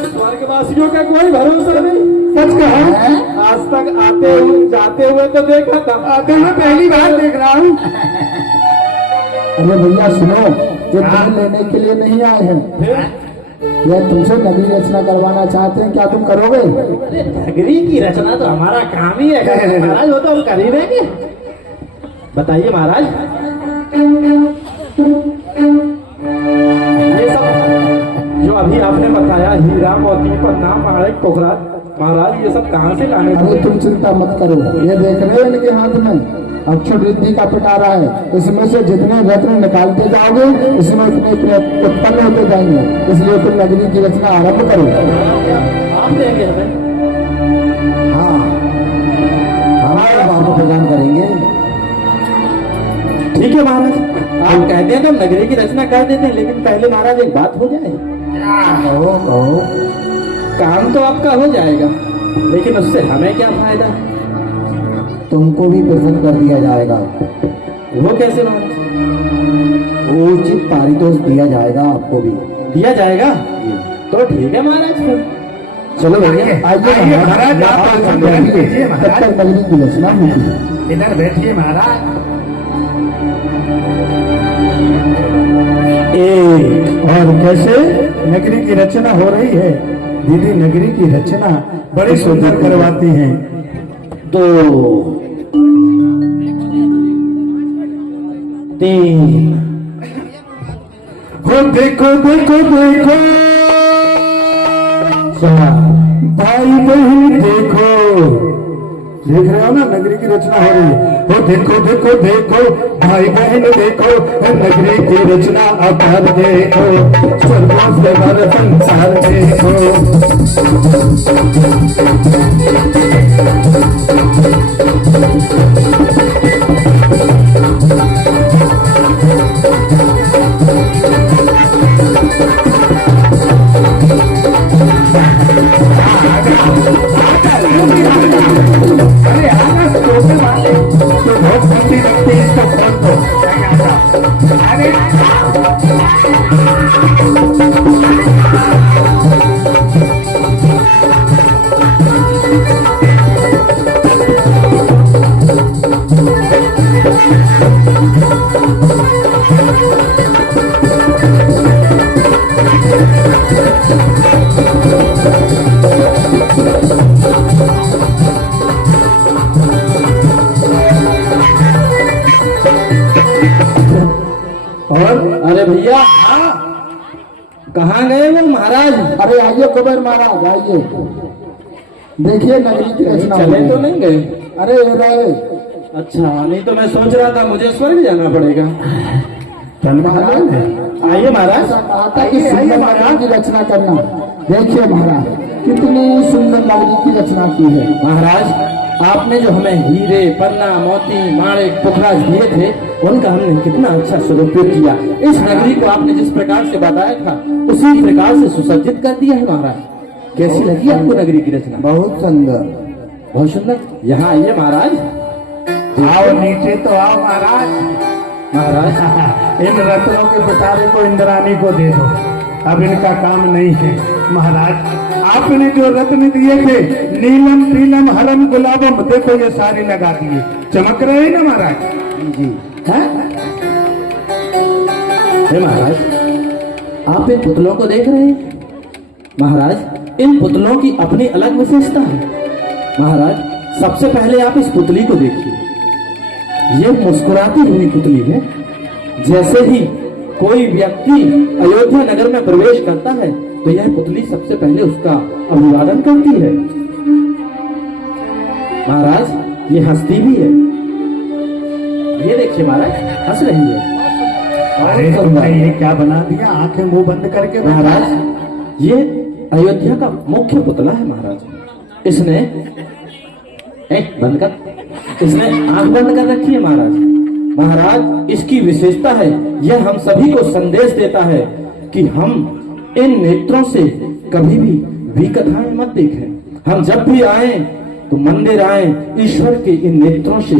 स्वर्गवासियों का कोई भरोसा नहीं। सच कहा, आज तक आते हुए जाते हुए तो देखा था, आते हुए पहली बार देख रहा हूँ। अरे भैया सुनो, ये धन लेने के लिए नहीं आए हैं। यह तुमसे नगरी रचना करवाना चाहते हैं, क्या तुम करोगे? नगरी की रचना तो हमारा काम ही है महाराज, वो तो हम कर ही देंगे। बताइए महाराज, ये सब जो अभी आपने बताया, हीरा, मोती, पन्ना, माणिक, पोखराज, महाराज ये सब कहाँ से लाने? अरे तुम चिंता मत करो, ये देख रहे हो इनके हाथ में अक्षर रिद्धि का पिटारा है। इसमें से जितने रत्न निकालते जाओगे, इसमें उतने उत्पन्न होते जाएंगे। इसलिए तुम नगरी की रचना आरंभ करो। आप देंगे हमें? हाँ, हम आपको प्रदान करेंगे। ठीक है महाराज, आप कहते हैं तो नगरी की रचना कर देते हैं, लेकिन पहले महाराज एक बात हो जाए। कहो। काम तो आपका हो जाएगा, लेकिन उससे हमें क्या फायदा? तुमको भी प्रसन्न कर दिया जाएगा। वो कैसे महाराज? उचित पारितोष दिया जाएगा, आपको भी दिया जाएगा। तो ठीक है महाराज, फिर चलो भैया, आइए महाराज, तब तक नगरी की रचना होगी। इधर बैठिए महाराज। और कैसे नगरी की रचना हो रही है? दीदी नगरी की रचना बड़ी सुंदर करवाती हैं। दो, तीन, हो देखो देखो देखो, भाई बहन देखो, देख रहे हो ना नगरी की रचना हो रही है। ओ देखो देखो देखो भाई बहन देखो नगरी की रचना आकार देखो स्वर्गों से भर संसार देखो। अरे आना टोपे वाले तो बहुत ठंडी लगती है इसका फर्क हो। अरे अरे भैया कहाँ गए वो महाराज? अरे आइए कुबेर महाराज आइए, देखिए नगरी की रचना। चले तो नहीं गए? अरे रहे। अच्छा, नहीं तो मैं सोच रहा था मुझे स्वर्ग जाना पड़ेगा। महाराज आइए महाराज। ऐसा कहा था कि सुंदर नगरी की रचना करना। देखिए महाराज कितनी सुंदर नगरी की रचना की है। महाराज आपने जो हमें हीरे, पन्ना, मोती, माणिक, पुखराज दिए थे उनका हमने कितना अच्छा सदुपयोग किया। इस नगरी को आपने जिस प्रकार से बताया था उसी प्रकार से सुसज्जित कर दिया है महाराज। कैसी लगी आपको नगरी की रचना? बहुत सुंदर, बहुत सुंदर। यहाँ आइए महाराज। आओ नीचे तो आओ महाराज। महाराज इन रत्नों के पिटारे को इंद्रानी को दे दो, अब इनका काम नहीं है। महाराज आपने जो रत्न दिए थे नीलम पीलम हरम गुलाबम, देखो ये सारे लगा दिए, चमक रहे हैं ना महाराज जी। हे महाराज आप इन पुतलों को देख रहे हैं? महाराज इन पुतलों की अपनी अलग विशेषता है। महाराज सबसे पहले आप इस पुतली को देखिए, ये मुस्कुराती हुई पुतली है। जैसे ही कोई व्यक्ति अयोध्या नगर में प्रवेश करता है तो यह पुतली सबसे पहले उसका अभिवादन करती है। महाराज ये हंसती भी है, ये देखिए महाराज हंस रही है। अरे तुमने ये क्या बना दिया, आंखें मुंह बंद करके? महाराज ये अयोध्या का मुख्य पुतला है महाराज। इसने बंद कर, इसने आंख बंद कर रखी है महाराज। महाराज इसकी विशेषता है, यह हम सभी को संदेश देता है कि हम इन नेत्रों से कभी भी विकथाएं मत देखें। हम जब भी आए तो मंदिर आए, ईश्वर के इन नेत्रों से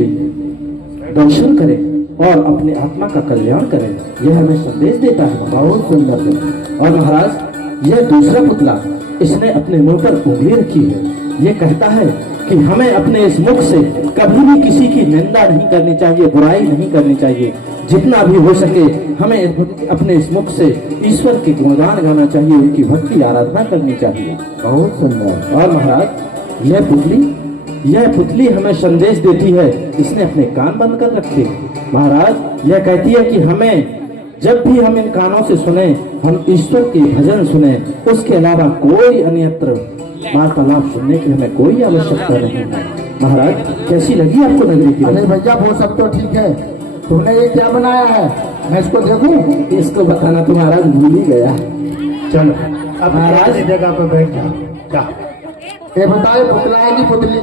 दर्शन करें और अपने आत्मा का कल्याण करें। यह हमें संदेश देता है। बहुत सुंदर है। और महाराज यह दूसरा पुतला, इसने अपने मुंह पर उंगली रखी है। यह कहता है कि हमें अपने इस मुख से कभी भी किसी की निंदा नहीं करनी चाहिए, बुराई नहीं करनी चाहिए। जितना भी हो सके हमें अपने इस मुख से ईश्वर के गुणगान गाना चाहिए, उनकी भक्ति आराधना करनी चाहिए। बहुत सुंदर। और महाराज यह पुतली हमें संदेश देती है, इसने अपने कान बंद कर रखे। महाराज यह कहती है कि हमें जब भी हम इन कानों से सुने, हम ईश्वर के भजन सुने, उसके अलावा कोई अन्यत्र वार्तालाप सुनने की हमें कोई आवश्यकता नहीं है। महाराज कैसी लगी आपको नगरी की? अरे भैया वो सब तो ठीक है, तुमने ये क्या बनाया है, मैं इसको देखूं? इसको बताना तो महाराज भूल ही गया। चलो अब महाराज जगह पे बैठ जाओ। क्या ये बताए पुतला है कि पुतली?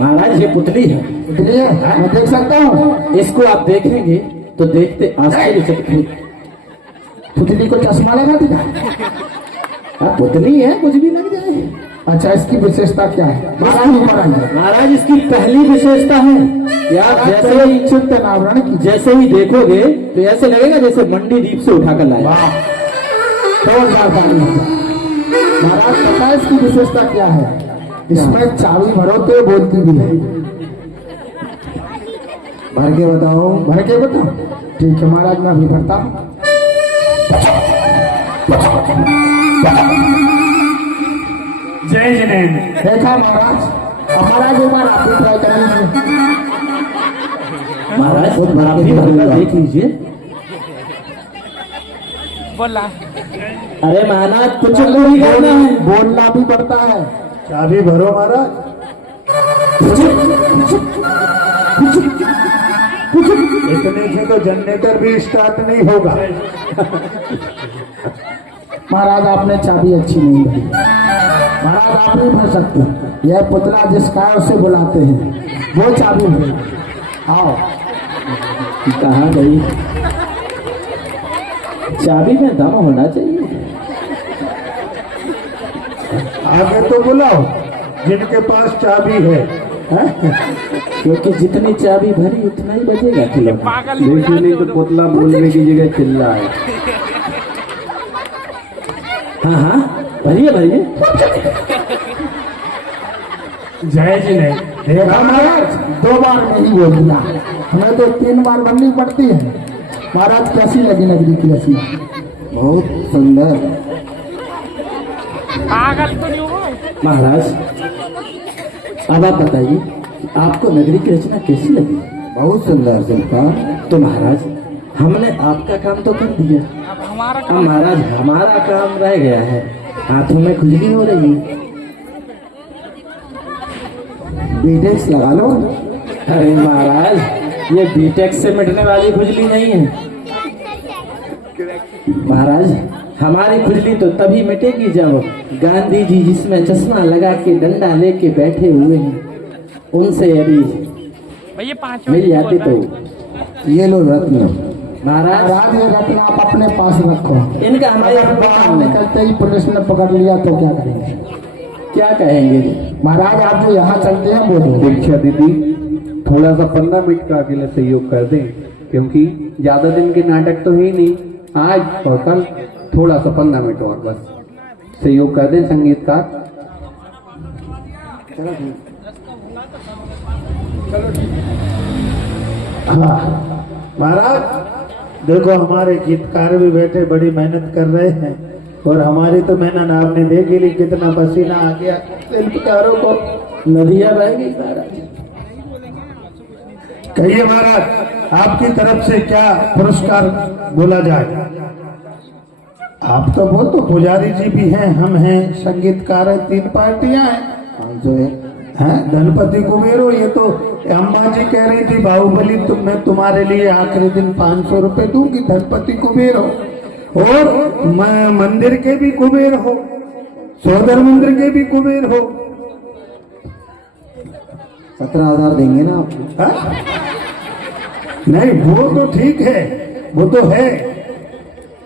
महाराज ये पुतली है। पुतली है, मैं देख सकता हूँ? इसको आप देखेंगे तो देखते आश्चर्यचकित। पुतली को चश्मा लगा दिया? पुतली है, कुछ भी लग जाए। अच्छा इसकी विशेषता क्या है? महाराज इसकी पहली विशेषता है कि आप जैसे ही चिंतन आवरण की जैसे ही देखोगे तो ऐसे लगेगा जैसे मंडी दीप से उठाकर लाया। महाराज पता है इसकी विशेषता क्या है? इसमें चाबी भरो तो बोलती भी है। भर के बताओ? भर के बताओ, ठीक है महाराज मैं अभी भरता हूँ। जय जिनेन्द्र। देखा महाराज, महाराज एक बार आप भी ट्राई कर लीजिए। महाराज खुद भरा भी भरकर देख लीजिए। बोला अरे महाराज कुछ नहीं करना है, बोलना भी पड़ता है। चाबी भरो महाराज। इतने से तो जनरेटर भी स्टार्ट नहीं होगा। महाराज आपने चाबी अच्छी नहीं दी। महाराज आप नहीं भर सकते, यह पुतला जिसका है उसे बुलाते हैं, वो चाबी है। आओ। कहाँ गई? चाबी में दम होना चाहिए। आगे तो बुलाओ जिनके पास चाबी है, क्योंकि जितनी चाबी भरी उतना ही बजेगा किलो। पागल देखिए नहीं तो पुतला बोलने की जगह चिल्ला है। हाँ हाँ भरिए भरिए। जय जी ने देखा महाराज, 2 बार में ही बोल दिया, हमें तो 3 बार भरनी पड़ती है। महाराज कैसी लगी नगरी की रस्म? बहुत सुंदर। पागल तो नहीं हो। महाराज अब आप बताइए आपको नगरी की रचना कैसी लगी? बहुत सुंदर सरकार। तो महाराज हमने आपका काम तो कर दिया, अब हमारा अब महाराज हमारा काम रह गया है। हाथों में खुजली हो रही है, बीटेक्स लगा लो। अरे महाराज ये बीटेक्स से मिटने वाली खुजली नहीं है। महाराज हमारी खुजली तो तभी मिटेगी जब गांधी जी जिसमें चश्मा लगा के डंडा लेके बैठे हुए हैं उनसे यदि भैया 5 मिल जाती तो। ये लो रत्न। महाराज महाराज ये रत्न आप अपने पास रखो। इनका हमारे बाहर निकलते ही पुलिस ने पकड़ लिया तो क्या करेंगे? क्या कहेंगे? महाराज आप जो यहाँ चलते हैं बोलो। दीक्षा दीदी थोड़ा सा 15 मिनट का अकेले सहयोग कर दें, क्योंकि ज्यादा दिन के नाटक तो है नहीं, आज और कल थोड़ा सा 15 मिनट और बस सहयोग कर दें संगीतकार। हाँ महाराज देखो हमारे गीतकार भी बैठे बड़ी मेहनत कर रहे हैं, और हमारी तो मेहनत आपने देखी ली, कितना पसीना आ गया शिल्पकारों को। नदियां बह गई महाराज। कहिए महाराज आपकी तरफ से क्या पुरस्कार बोला जाए? आप तो बोल तो पुजारी जी भी हैं, हम हैं, संगीतकार है, 3 पार्टियां हैं। जो हैं धनपति कुबेरो, ये तो अम्मा जी कह रही थी बाहुबली मैं तुम्हारे लिए आखिरी दिन 500 रुपए दूंगी, धनपति कुबेर हो, और मंदिर के भी कुबेर हो, सौदर मंदिर के भी कुबेर हो। 17,000 देंगे ना आपको? हाँ? नहीं वो तो ठीक है, वो तो है,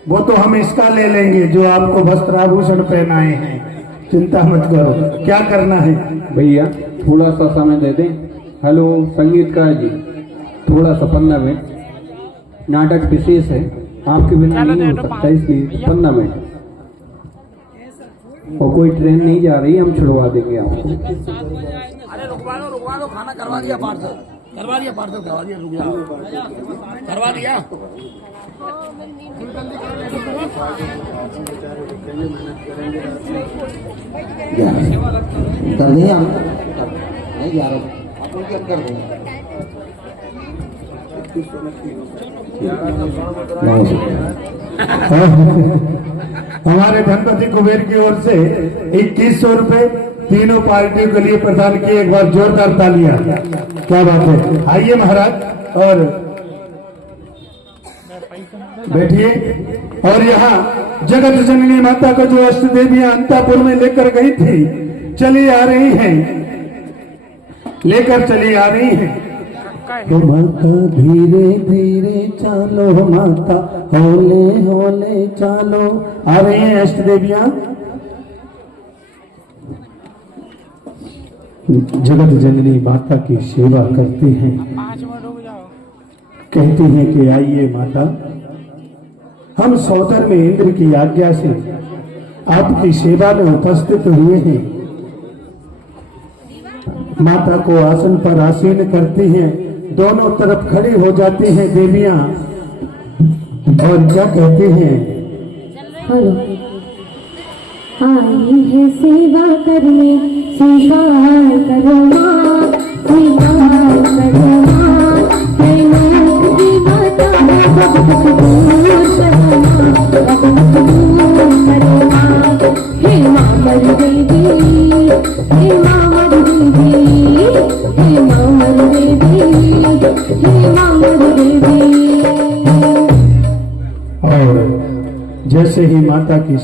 वो तो हम इसका ले लेंगे जो आपको वस्त्राभूषण पहनाए हैं, चिंता मत करो। क्या करना है? भैया थोड़ा सा समय दे दें। हेलो संगीतकार जी, थोड़ा सा 15 मिनट, नाटक विशेष है, आपके बिना नहीं हो सकता, इसलिए 15 मिनट। और कोई ट्रेन नहीं जा रही, हम छुड़वा देंगे आपको। अरे रुकवा दो, खाना करवा दिया पार्सल, करवा दिया, रुक जाओ, करवा दिया। कर देंगे हम, नहीं 11 अपन क्या कर देंगे। हमारे धनपति कुबेर की ओर से 2100 रुपए तीनों पार्टियों के लिए प्रदान किए। एक बार जोरदार तालियां। क्या बात है। आइए महाराज और बैठिए। और यहाँ जगत जननी माता को जो अष्ट देवियां अंतापुर में लेकर गई थी, चली आ रही हैं, लेकर चली आ रही हैं। तो माता धीरे धीरे चालो, माता होले होले चालो। आ रही हैं अष्ट देवियां। जगत जननी माता की सेवा करते हैं, 5 मिनट रुक जाओ। कहते हैं कि आइए माता, हम सौदर में इंद्र की आज्ञा से आपकी सेवा में उपस्थित हुए हैं। माता को आसन पर आसीन करती हैं, दोनों तरफ खड़ी हो जाती हैं देवियां, और क्या कहती हैं? हेलो, आई है सेवा करने, स्वीकार करो माँ, स्वीकार करो माँ, मैं लोक की माता, अब तक दूर करो माँ, अब तक दूर करो माँ। हे माँ मर गई देवी, हे माँ मर गई देवी, हे माँ मर गई देवी, हे माँ मर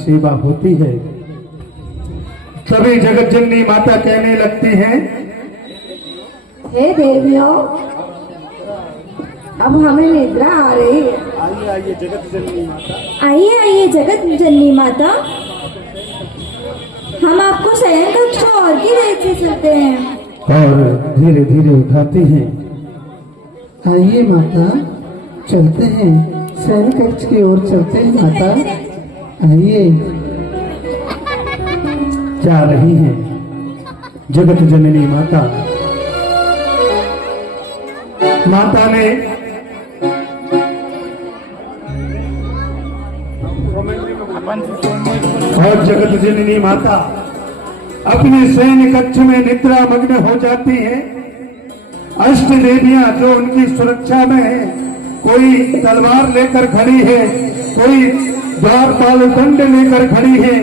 सेवा होती है। तभी जगत जननी माता कहने लगती हैं, हे देवियों, अब हमें निद्रा आ रही है। आइए आइए जगत जननी माता, आइए आइए जगत जननी माता, हम आपको शयन कक्ष और की रेत से चलते हैं। और धीरे धीरे उठाते हैं। आइए माता, चलते हैं, शयन कक्ष की ओर चलते हैं माता, आइए। जा रही हैं जगत जननी माता। माता ने और जगत जननी माता अपने शयन कक्ष में निद्रा मग्न हो जाती है। अष्ट देवियां जो उनकी सुरक्षा में है, कोई तलवार लेकर खड़ी है, कोई द्वारपाल दंड लेकर खड़ी है,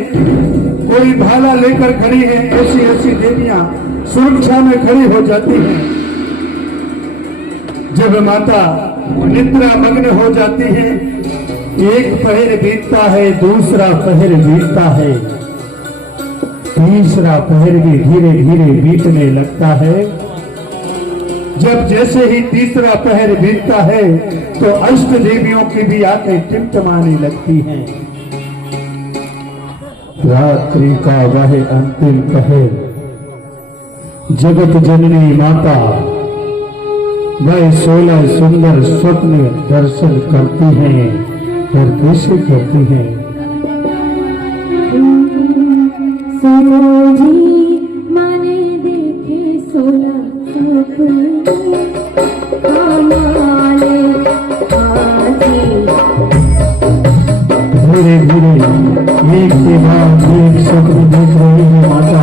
कोई भाला लेकर खड़ी है। ऐसी ऐसी देवियां सुरक्षा में खड़ी हो जाती हैं। जब माता निद्रा मग्न हो जाती है, एक पहर बीतता है, दूसरा पहर बीतता है, तीसरा पहर भी धीरे धीरे बीतने लगता है। जब जैसे ही तीसरा पहर बीतता है तो अष्ट देवियों की भी आंखें टिमटिमाने लगती हैं। रात्रि का वह अंतिम पहर, जगत जननी माता वह 16 सुंदर स्वप्न दर्शन करती हैं। और कैसे करती हैं? सुनो जी, मैंने देखे 16 सपने, हमारे हाथी। धीरे धीरे एक के बाद एक स्वप्न देख रही है माता।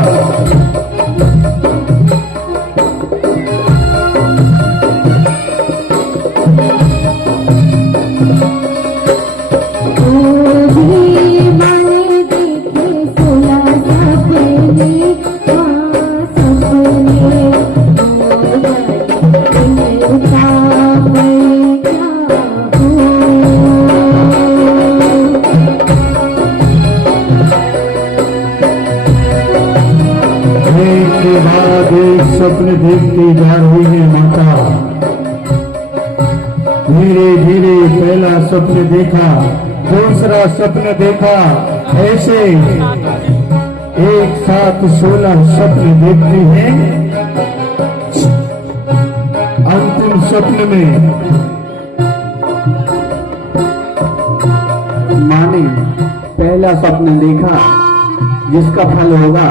स्वप्न देखती जा रही है माता। धीरे धीरे पहला स्वप्न देखा, दूसरा स्वप्न देखा, ऐसे एक साथ 16 स्वप्न देखती है। अंतिम स्वप्न में माँ ने पहला स्वप्न देखा जिसका फल होगा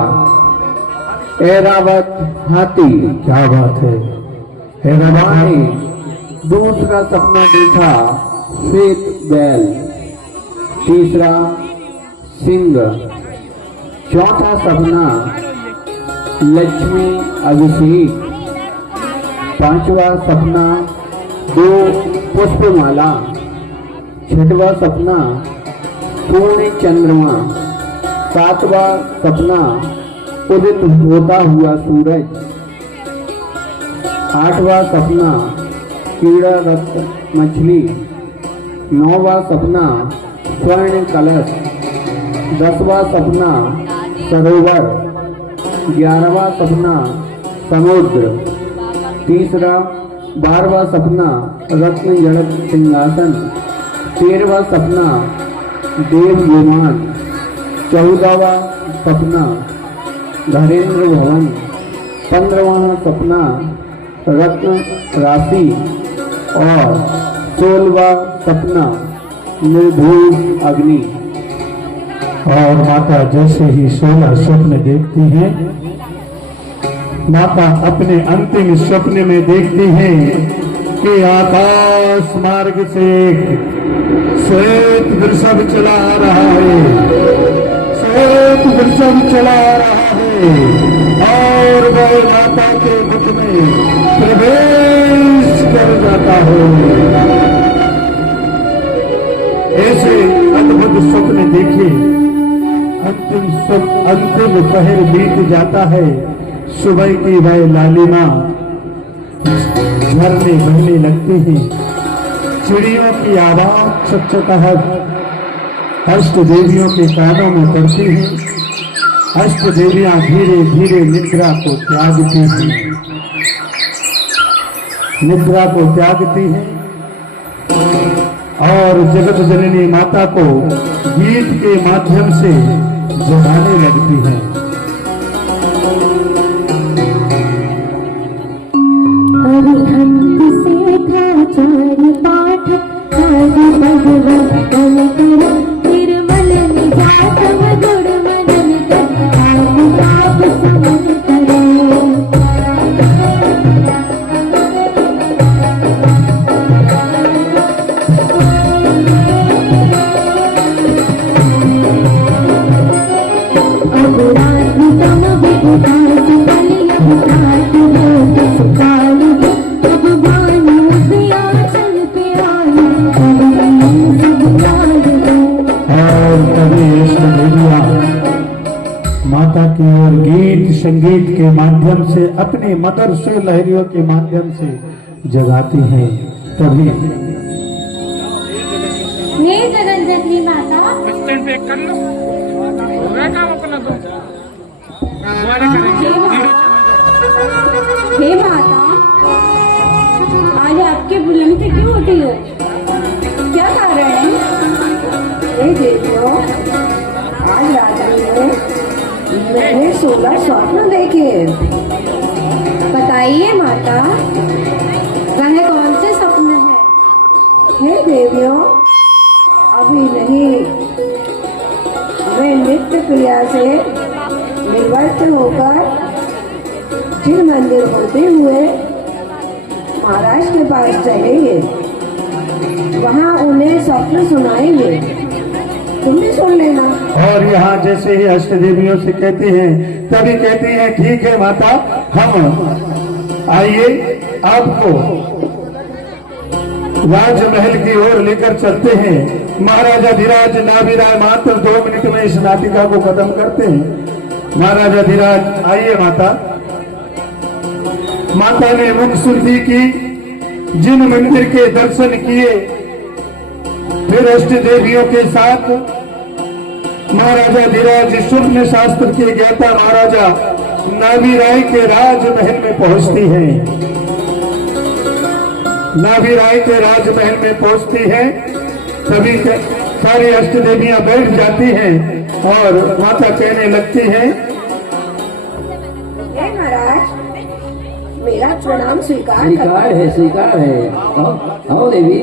ऐरावत हाथी। क्या बात है? माँ ने दूसरा सपना देखा श्वेत बैल, तीसरा सिंह, चौथा सपना लक्ष्मी अभिषेक, पांचवा सपना 2 पुष्पमाला, छठवां सपना पूर्ण चंद्रमा, सातवां सपना उदित होता हुआ सूरज, 8वां सपना कीड़ा रक्त मछली, 9वां सपना स्वर्ण कलश, 10वां सपना सरोवर, 11वां सपना समुद्र, 12वां सपना रत्न जड़त सिंहासन, 13वां सपना देव विमान, 14वां सपना धरेंद्र भवन, 15वां सपना रत्न राशि और 16वां सपना निर्भूत अग्नि। और माता जैसे ही 16 स्वप्न देखती हैं, माता अपने अंतिम स्वप्न में देखती हैं कि आकाश मार्ग से श्वेत वृषभ चला आ रहा है, श्वेत वृषभ चला आ रहा है और वह माता के मुख में प्रवेश कर जाता है। ऐसे अद्भुत स्वप्न देखे। अंतिम पहर बीत जाता है। सुबह की वह लालिमा झरने बहने लगती है। चिड़ियों की आवाज, चकचकाहट अष्ट देवियों के कानों में पड़ती हैं। अष्ट देवियां धीरे धीरे निद्रा को त्यागती हैं, निद्रा को त्यागती हैं और जगत जननी माता को गीत के माध्यम से जगाने लगती हैं। अरिहंत से था चार पाठ आदि भगवत गण करो निर्मल निजात गुण मनन कर आदि पाप समन करो। अबुराधितम विभुतास बलिय भुतात रोग सुकाल अब बानी उदया चल पे आई और कभी इष्ट देवियां माता की ओर गीत संगीत के माध्यम से अपनी मधुर सुर लहरियों के माध्यम से जगाती हैं। तभी हे जगत जननी माता बस स्टैंड पे कर लो वह काम अपना दो दोबारा करेंगे वीडियो चला हे माता, आज आपके बुलंद से क्यों उठी हो? क्या कारण है? हे देवियों, आज रात्रि में मैंने 16 स्वप्न देखे। बताइए माता, वह कौन से सपने हैं? हे देवियों, अभी नहीं, वे नित्य क्रिया से निवृत्त होकर जिन मंदिर होते हुए महाराज के पास चलेंगे, वहाँ उन्हें स्वप्न सुनाएंगे, तुम भी सुन लेना। और यहाँ जैसे ही अष्ट देवियों से कहती हैं, तभी कहती हैं ठीक है माता, हम आइए आपको राजमहल की ओर लेकर चलते हैं। महाराजा धीराज नाभिराय मात्र 2 मिनट में इस नाटिका को खत्म करते हैं। महाराजा धीराज आइए माता। माता ने मुख शुद्धि की, जिन मंदिर के दर्शन किए, फिर अष्ट देवियों के साथ महाराजा धीराज स्वप्न शास्त्र के ज्ञाता महाराजा नाभिराय के राजमहल में पहुंचती हैं। नाभिराय के राजमहल में पहुंचती है, सभी सारी अष्ट देवियां बैठ जाती हैं और माता कहने लगती हैं, हे महाराज, मेरा प्रणाम स्वीकार स्वीकार है, स्वीकार है। आओ देवी,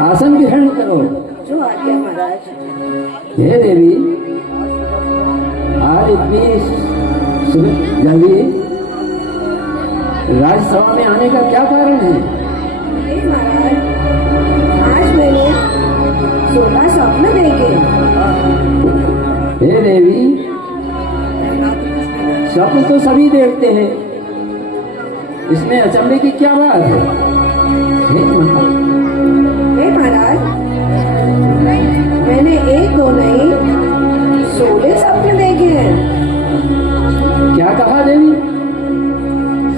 आसन ग्रहण करो। जो आज्ञा महाराज। हे देवी, आज इतनी जल्दी राजसभा में आने का क्या कारण है? हे महाराज, आज मैंने 16 स्वप्न देखे। हे देवी, स्वप्न तो सभी देखते हैं, इसमें अचंभे की क्या बात है? हे महाराज, मैंने 1-2 नहीं 16 स्वप्न देखे हैं। क्या कहा देवी?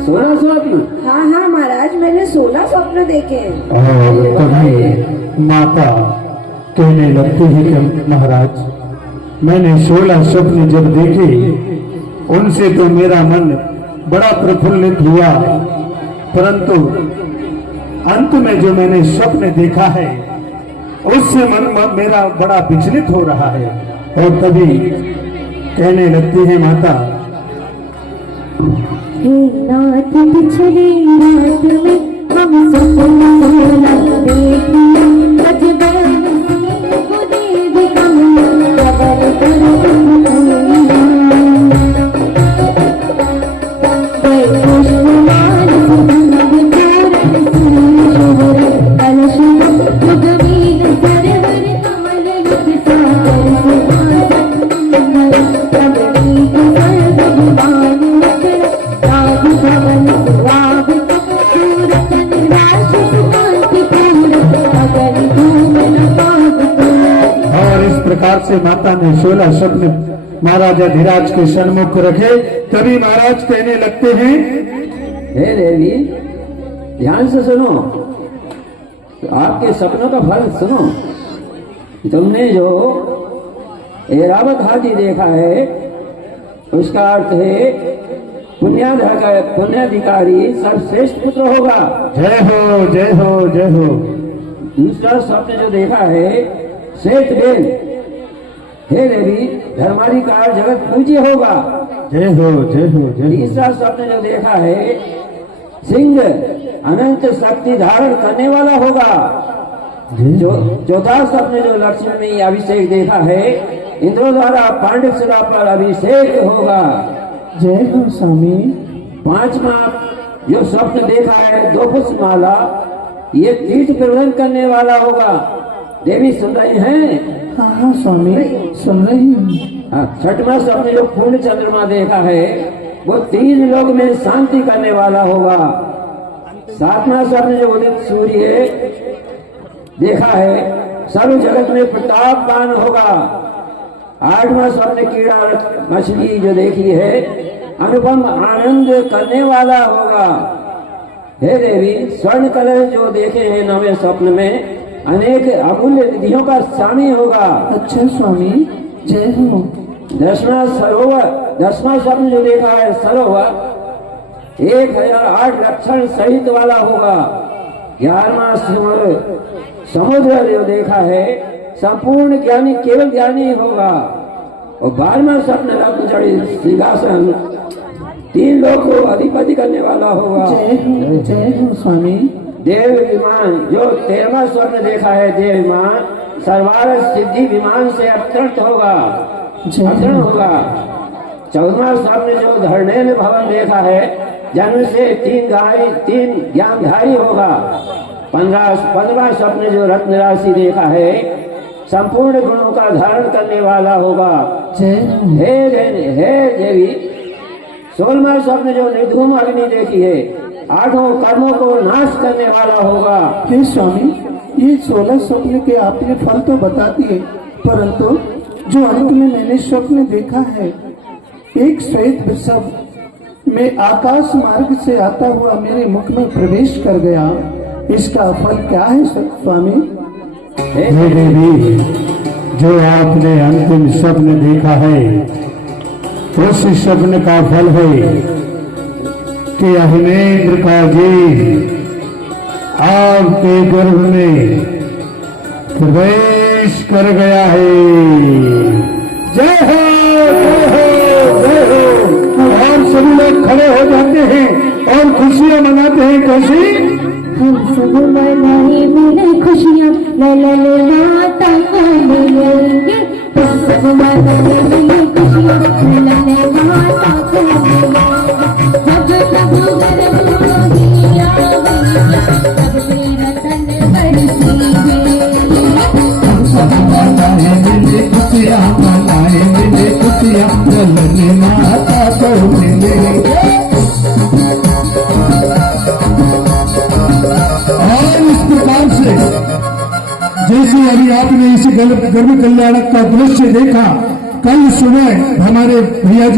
16 स्वप्न? हाँ हाँ महाराज, मैंने 16 स्वप्न देखे हैं। और तभी माता कहने लगती है कि महाराज, मैंने 16 स्वप्न जब देखे, उनसे तो मेरा मन बड़ा प्रफुल्लित हुआ, परंतु अंत में जो मैंने स्वप्न देखा है, उससे मन मेरा बड़ा विचलित हो रहा है। और तभी कहने लगती है माता, हे नाथ पिछली रात में हम सपना देखे, अजगर को देव कमल कबर पर से माता ने 16 स्वप्न महाराजा धीराज के सन्मुख रखे। तभी महाराज कहने लगते हैं, हे देवी, ध्यान से सुनो, तो आपके सपनों का फल सुनो। तुमने जो ऐरावत हाथी देखा है उसका अर्थ है पुण्याधिकारी सर्वश्रेष्ठ पुत्र होगा। जय हो जय हो जय हो। दूसरा स्वप्न जो देखा है श्रेष्ठ बेन, हे देवी धर्माधिकार जगत पूज्य होगा। जय हो जय हो जय हो। तीसरा स्वप्न जो देखा है सिंह अनंत शक्ति धारण करने वाला होगा। चौथा स्वप्न जो लक्ष्मी में अभिषेक देखा है इंद्र द्वारा पांडव शिला पर अभिषेक होगा। जय हो स्वामी। पांचवा जो स्वप्न देखा है 2 पुष्पमाला, ये तीर्थ प्रबंधन करने वाला होगा। देवी सुन रही हैं? हाँ हाँ स्वामी सुन रही हूँ। छठवां स्वप्न जो पूर्ण चंद्रमा देखा है वो 3 लोग में शांति करने वाला होगा। 7वां स्वप्न जो उदित सूर्य देखा है सर्व जगत में प्रतापवान होगा। 8वां स्वप्न कीड़ा मछली जो देखी है अनुपम आनंद करने वाला होगा। हे देवी स्वर्ण कलश जो देखे हैं 9वें स्वप्न में अनेक अमूल्य निधियों का स्वामी होगा। अच्छा स्वामी जय हो। 10वां स्वप्न जो देखा है सरोवर 1008 लक्षण सहित वाला होगा। 11वां समुद्र जो देखा है संपूर्ण ज्ञानी केवल ज्ञानी होगा। और 12वां स्वप्न रत्न जड़ित सिंहासन 3 लोग को अधिपति करने वाला होगा। जय हो स्वामी। देव विमान जो 13वां स्वप्न देखा है देव विमान सर्वार्थ सिद्धि विमान से अवतरित होगा। 14वां स्वप्न जो धरणेल भवन देखा है जन्म से 3 ज्ञानधारी होगा। 15वां स्वप्न जो रत्न राशि देखा है संपूर्ण गुणों का धारण करने वाला होगा। हे देवी 16वां स्वप्न जो निर्धूम अग्नि देखी है 8 कर्मों को नाश करने वाला होगा। हे स्वामी ये 16 स्वप्न के आपने फल तो बता दिए, परंतु जो अंत में मैंने स्वप्न देखा है एक श्वेत वृषभ में आकाश मार्ग से आता हुआ मेरे मुख में प्रवेश कर गया, इसका फल क्या है स्वामी? हे देवी जो आपने अंतिम स्वप्न देखा है उस स्वप्न का फल है कि अहिमेंद्र का जी आपके गर्भ में प्रवेश कर गया है। जय हो जय हो जय हो। और सभी लोग खड़े हो जाते हैं और खुशियां मनाते हैं। कैसी हम सब मनाए मिले खुशियाँ ललन माता को मिलेंगे। हम सब मनाए मिले खुशियाँ ललन माता को मिलेंगे। जब प्रभु गर्भ होगी आवेगा तब श्री रतन बरसेंगे। हम सब मनाए मिले खुशियाँ ललन माता को मिलेंगे। जैसे अभी आपने इस गर्भ कल्याणक का दृश्य देखा, कल सुबह हमारे भैया जी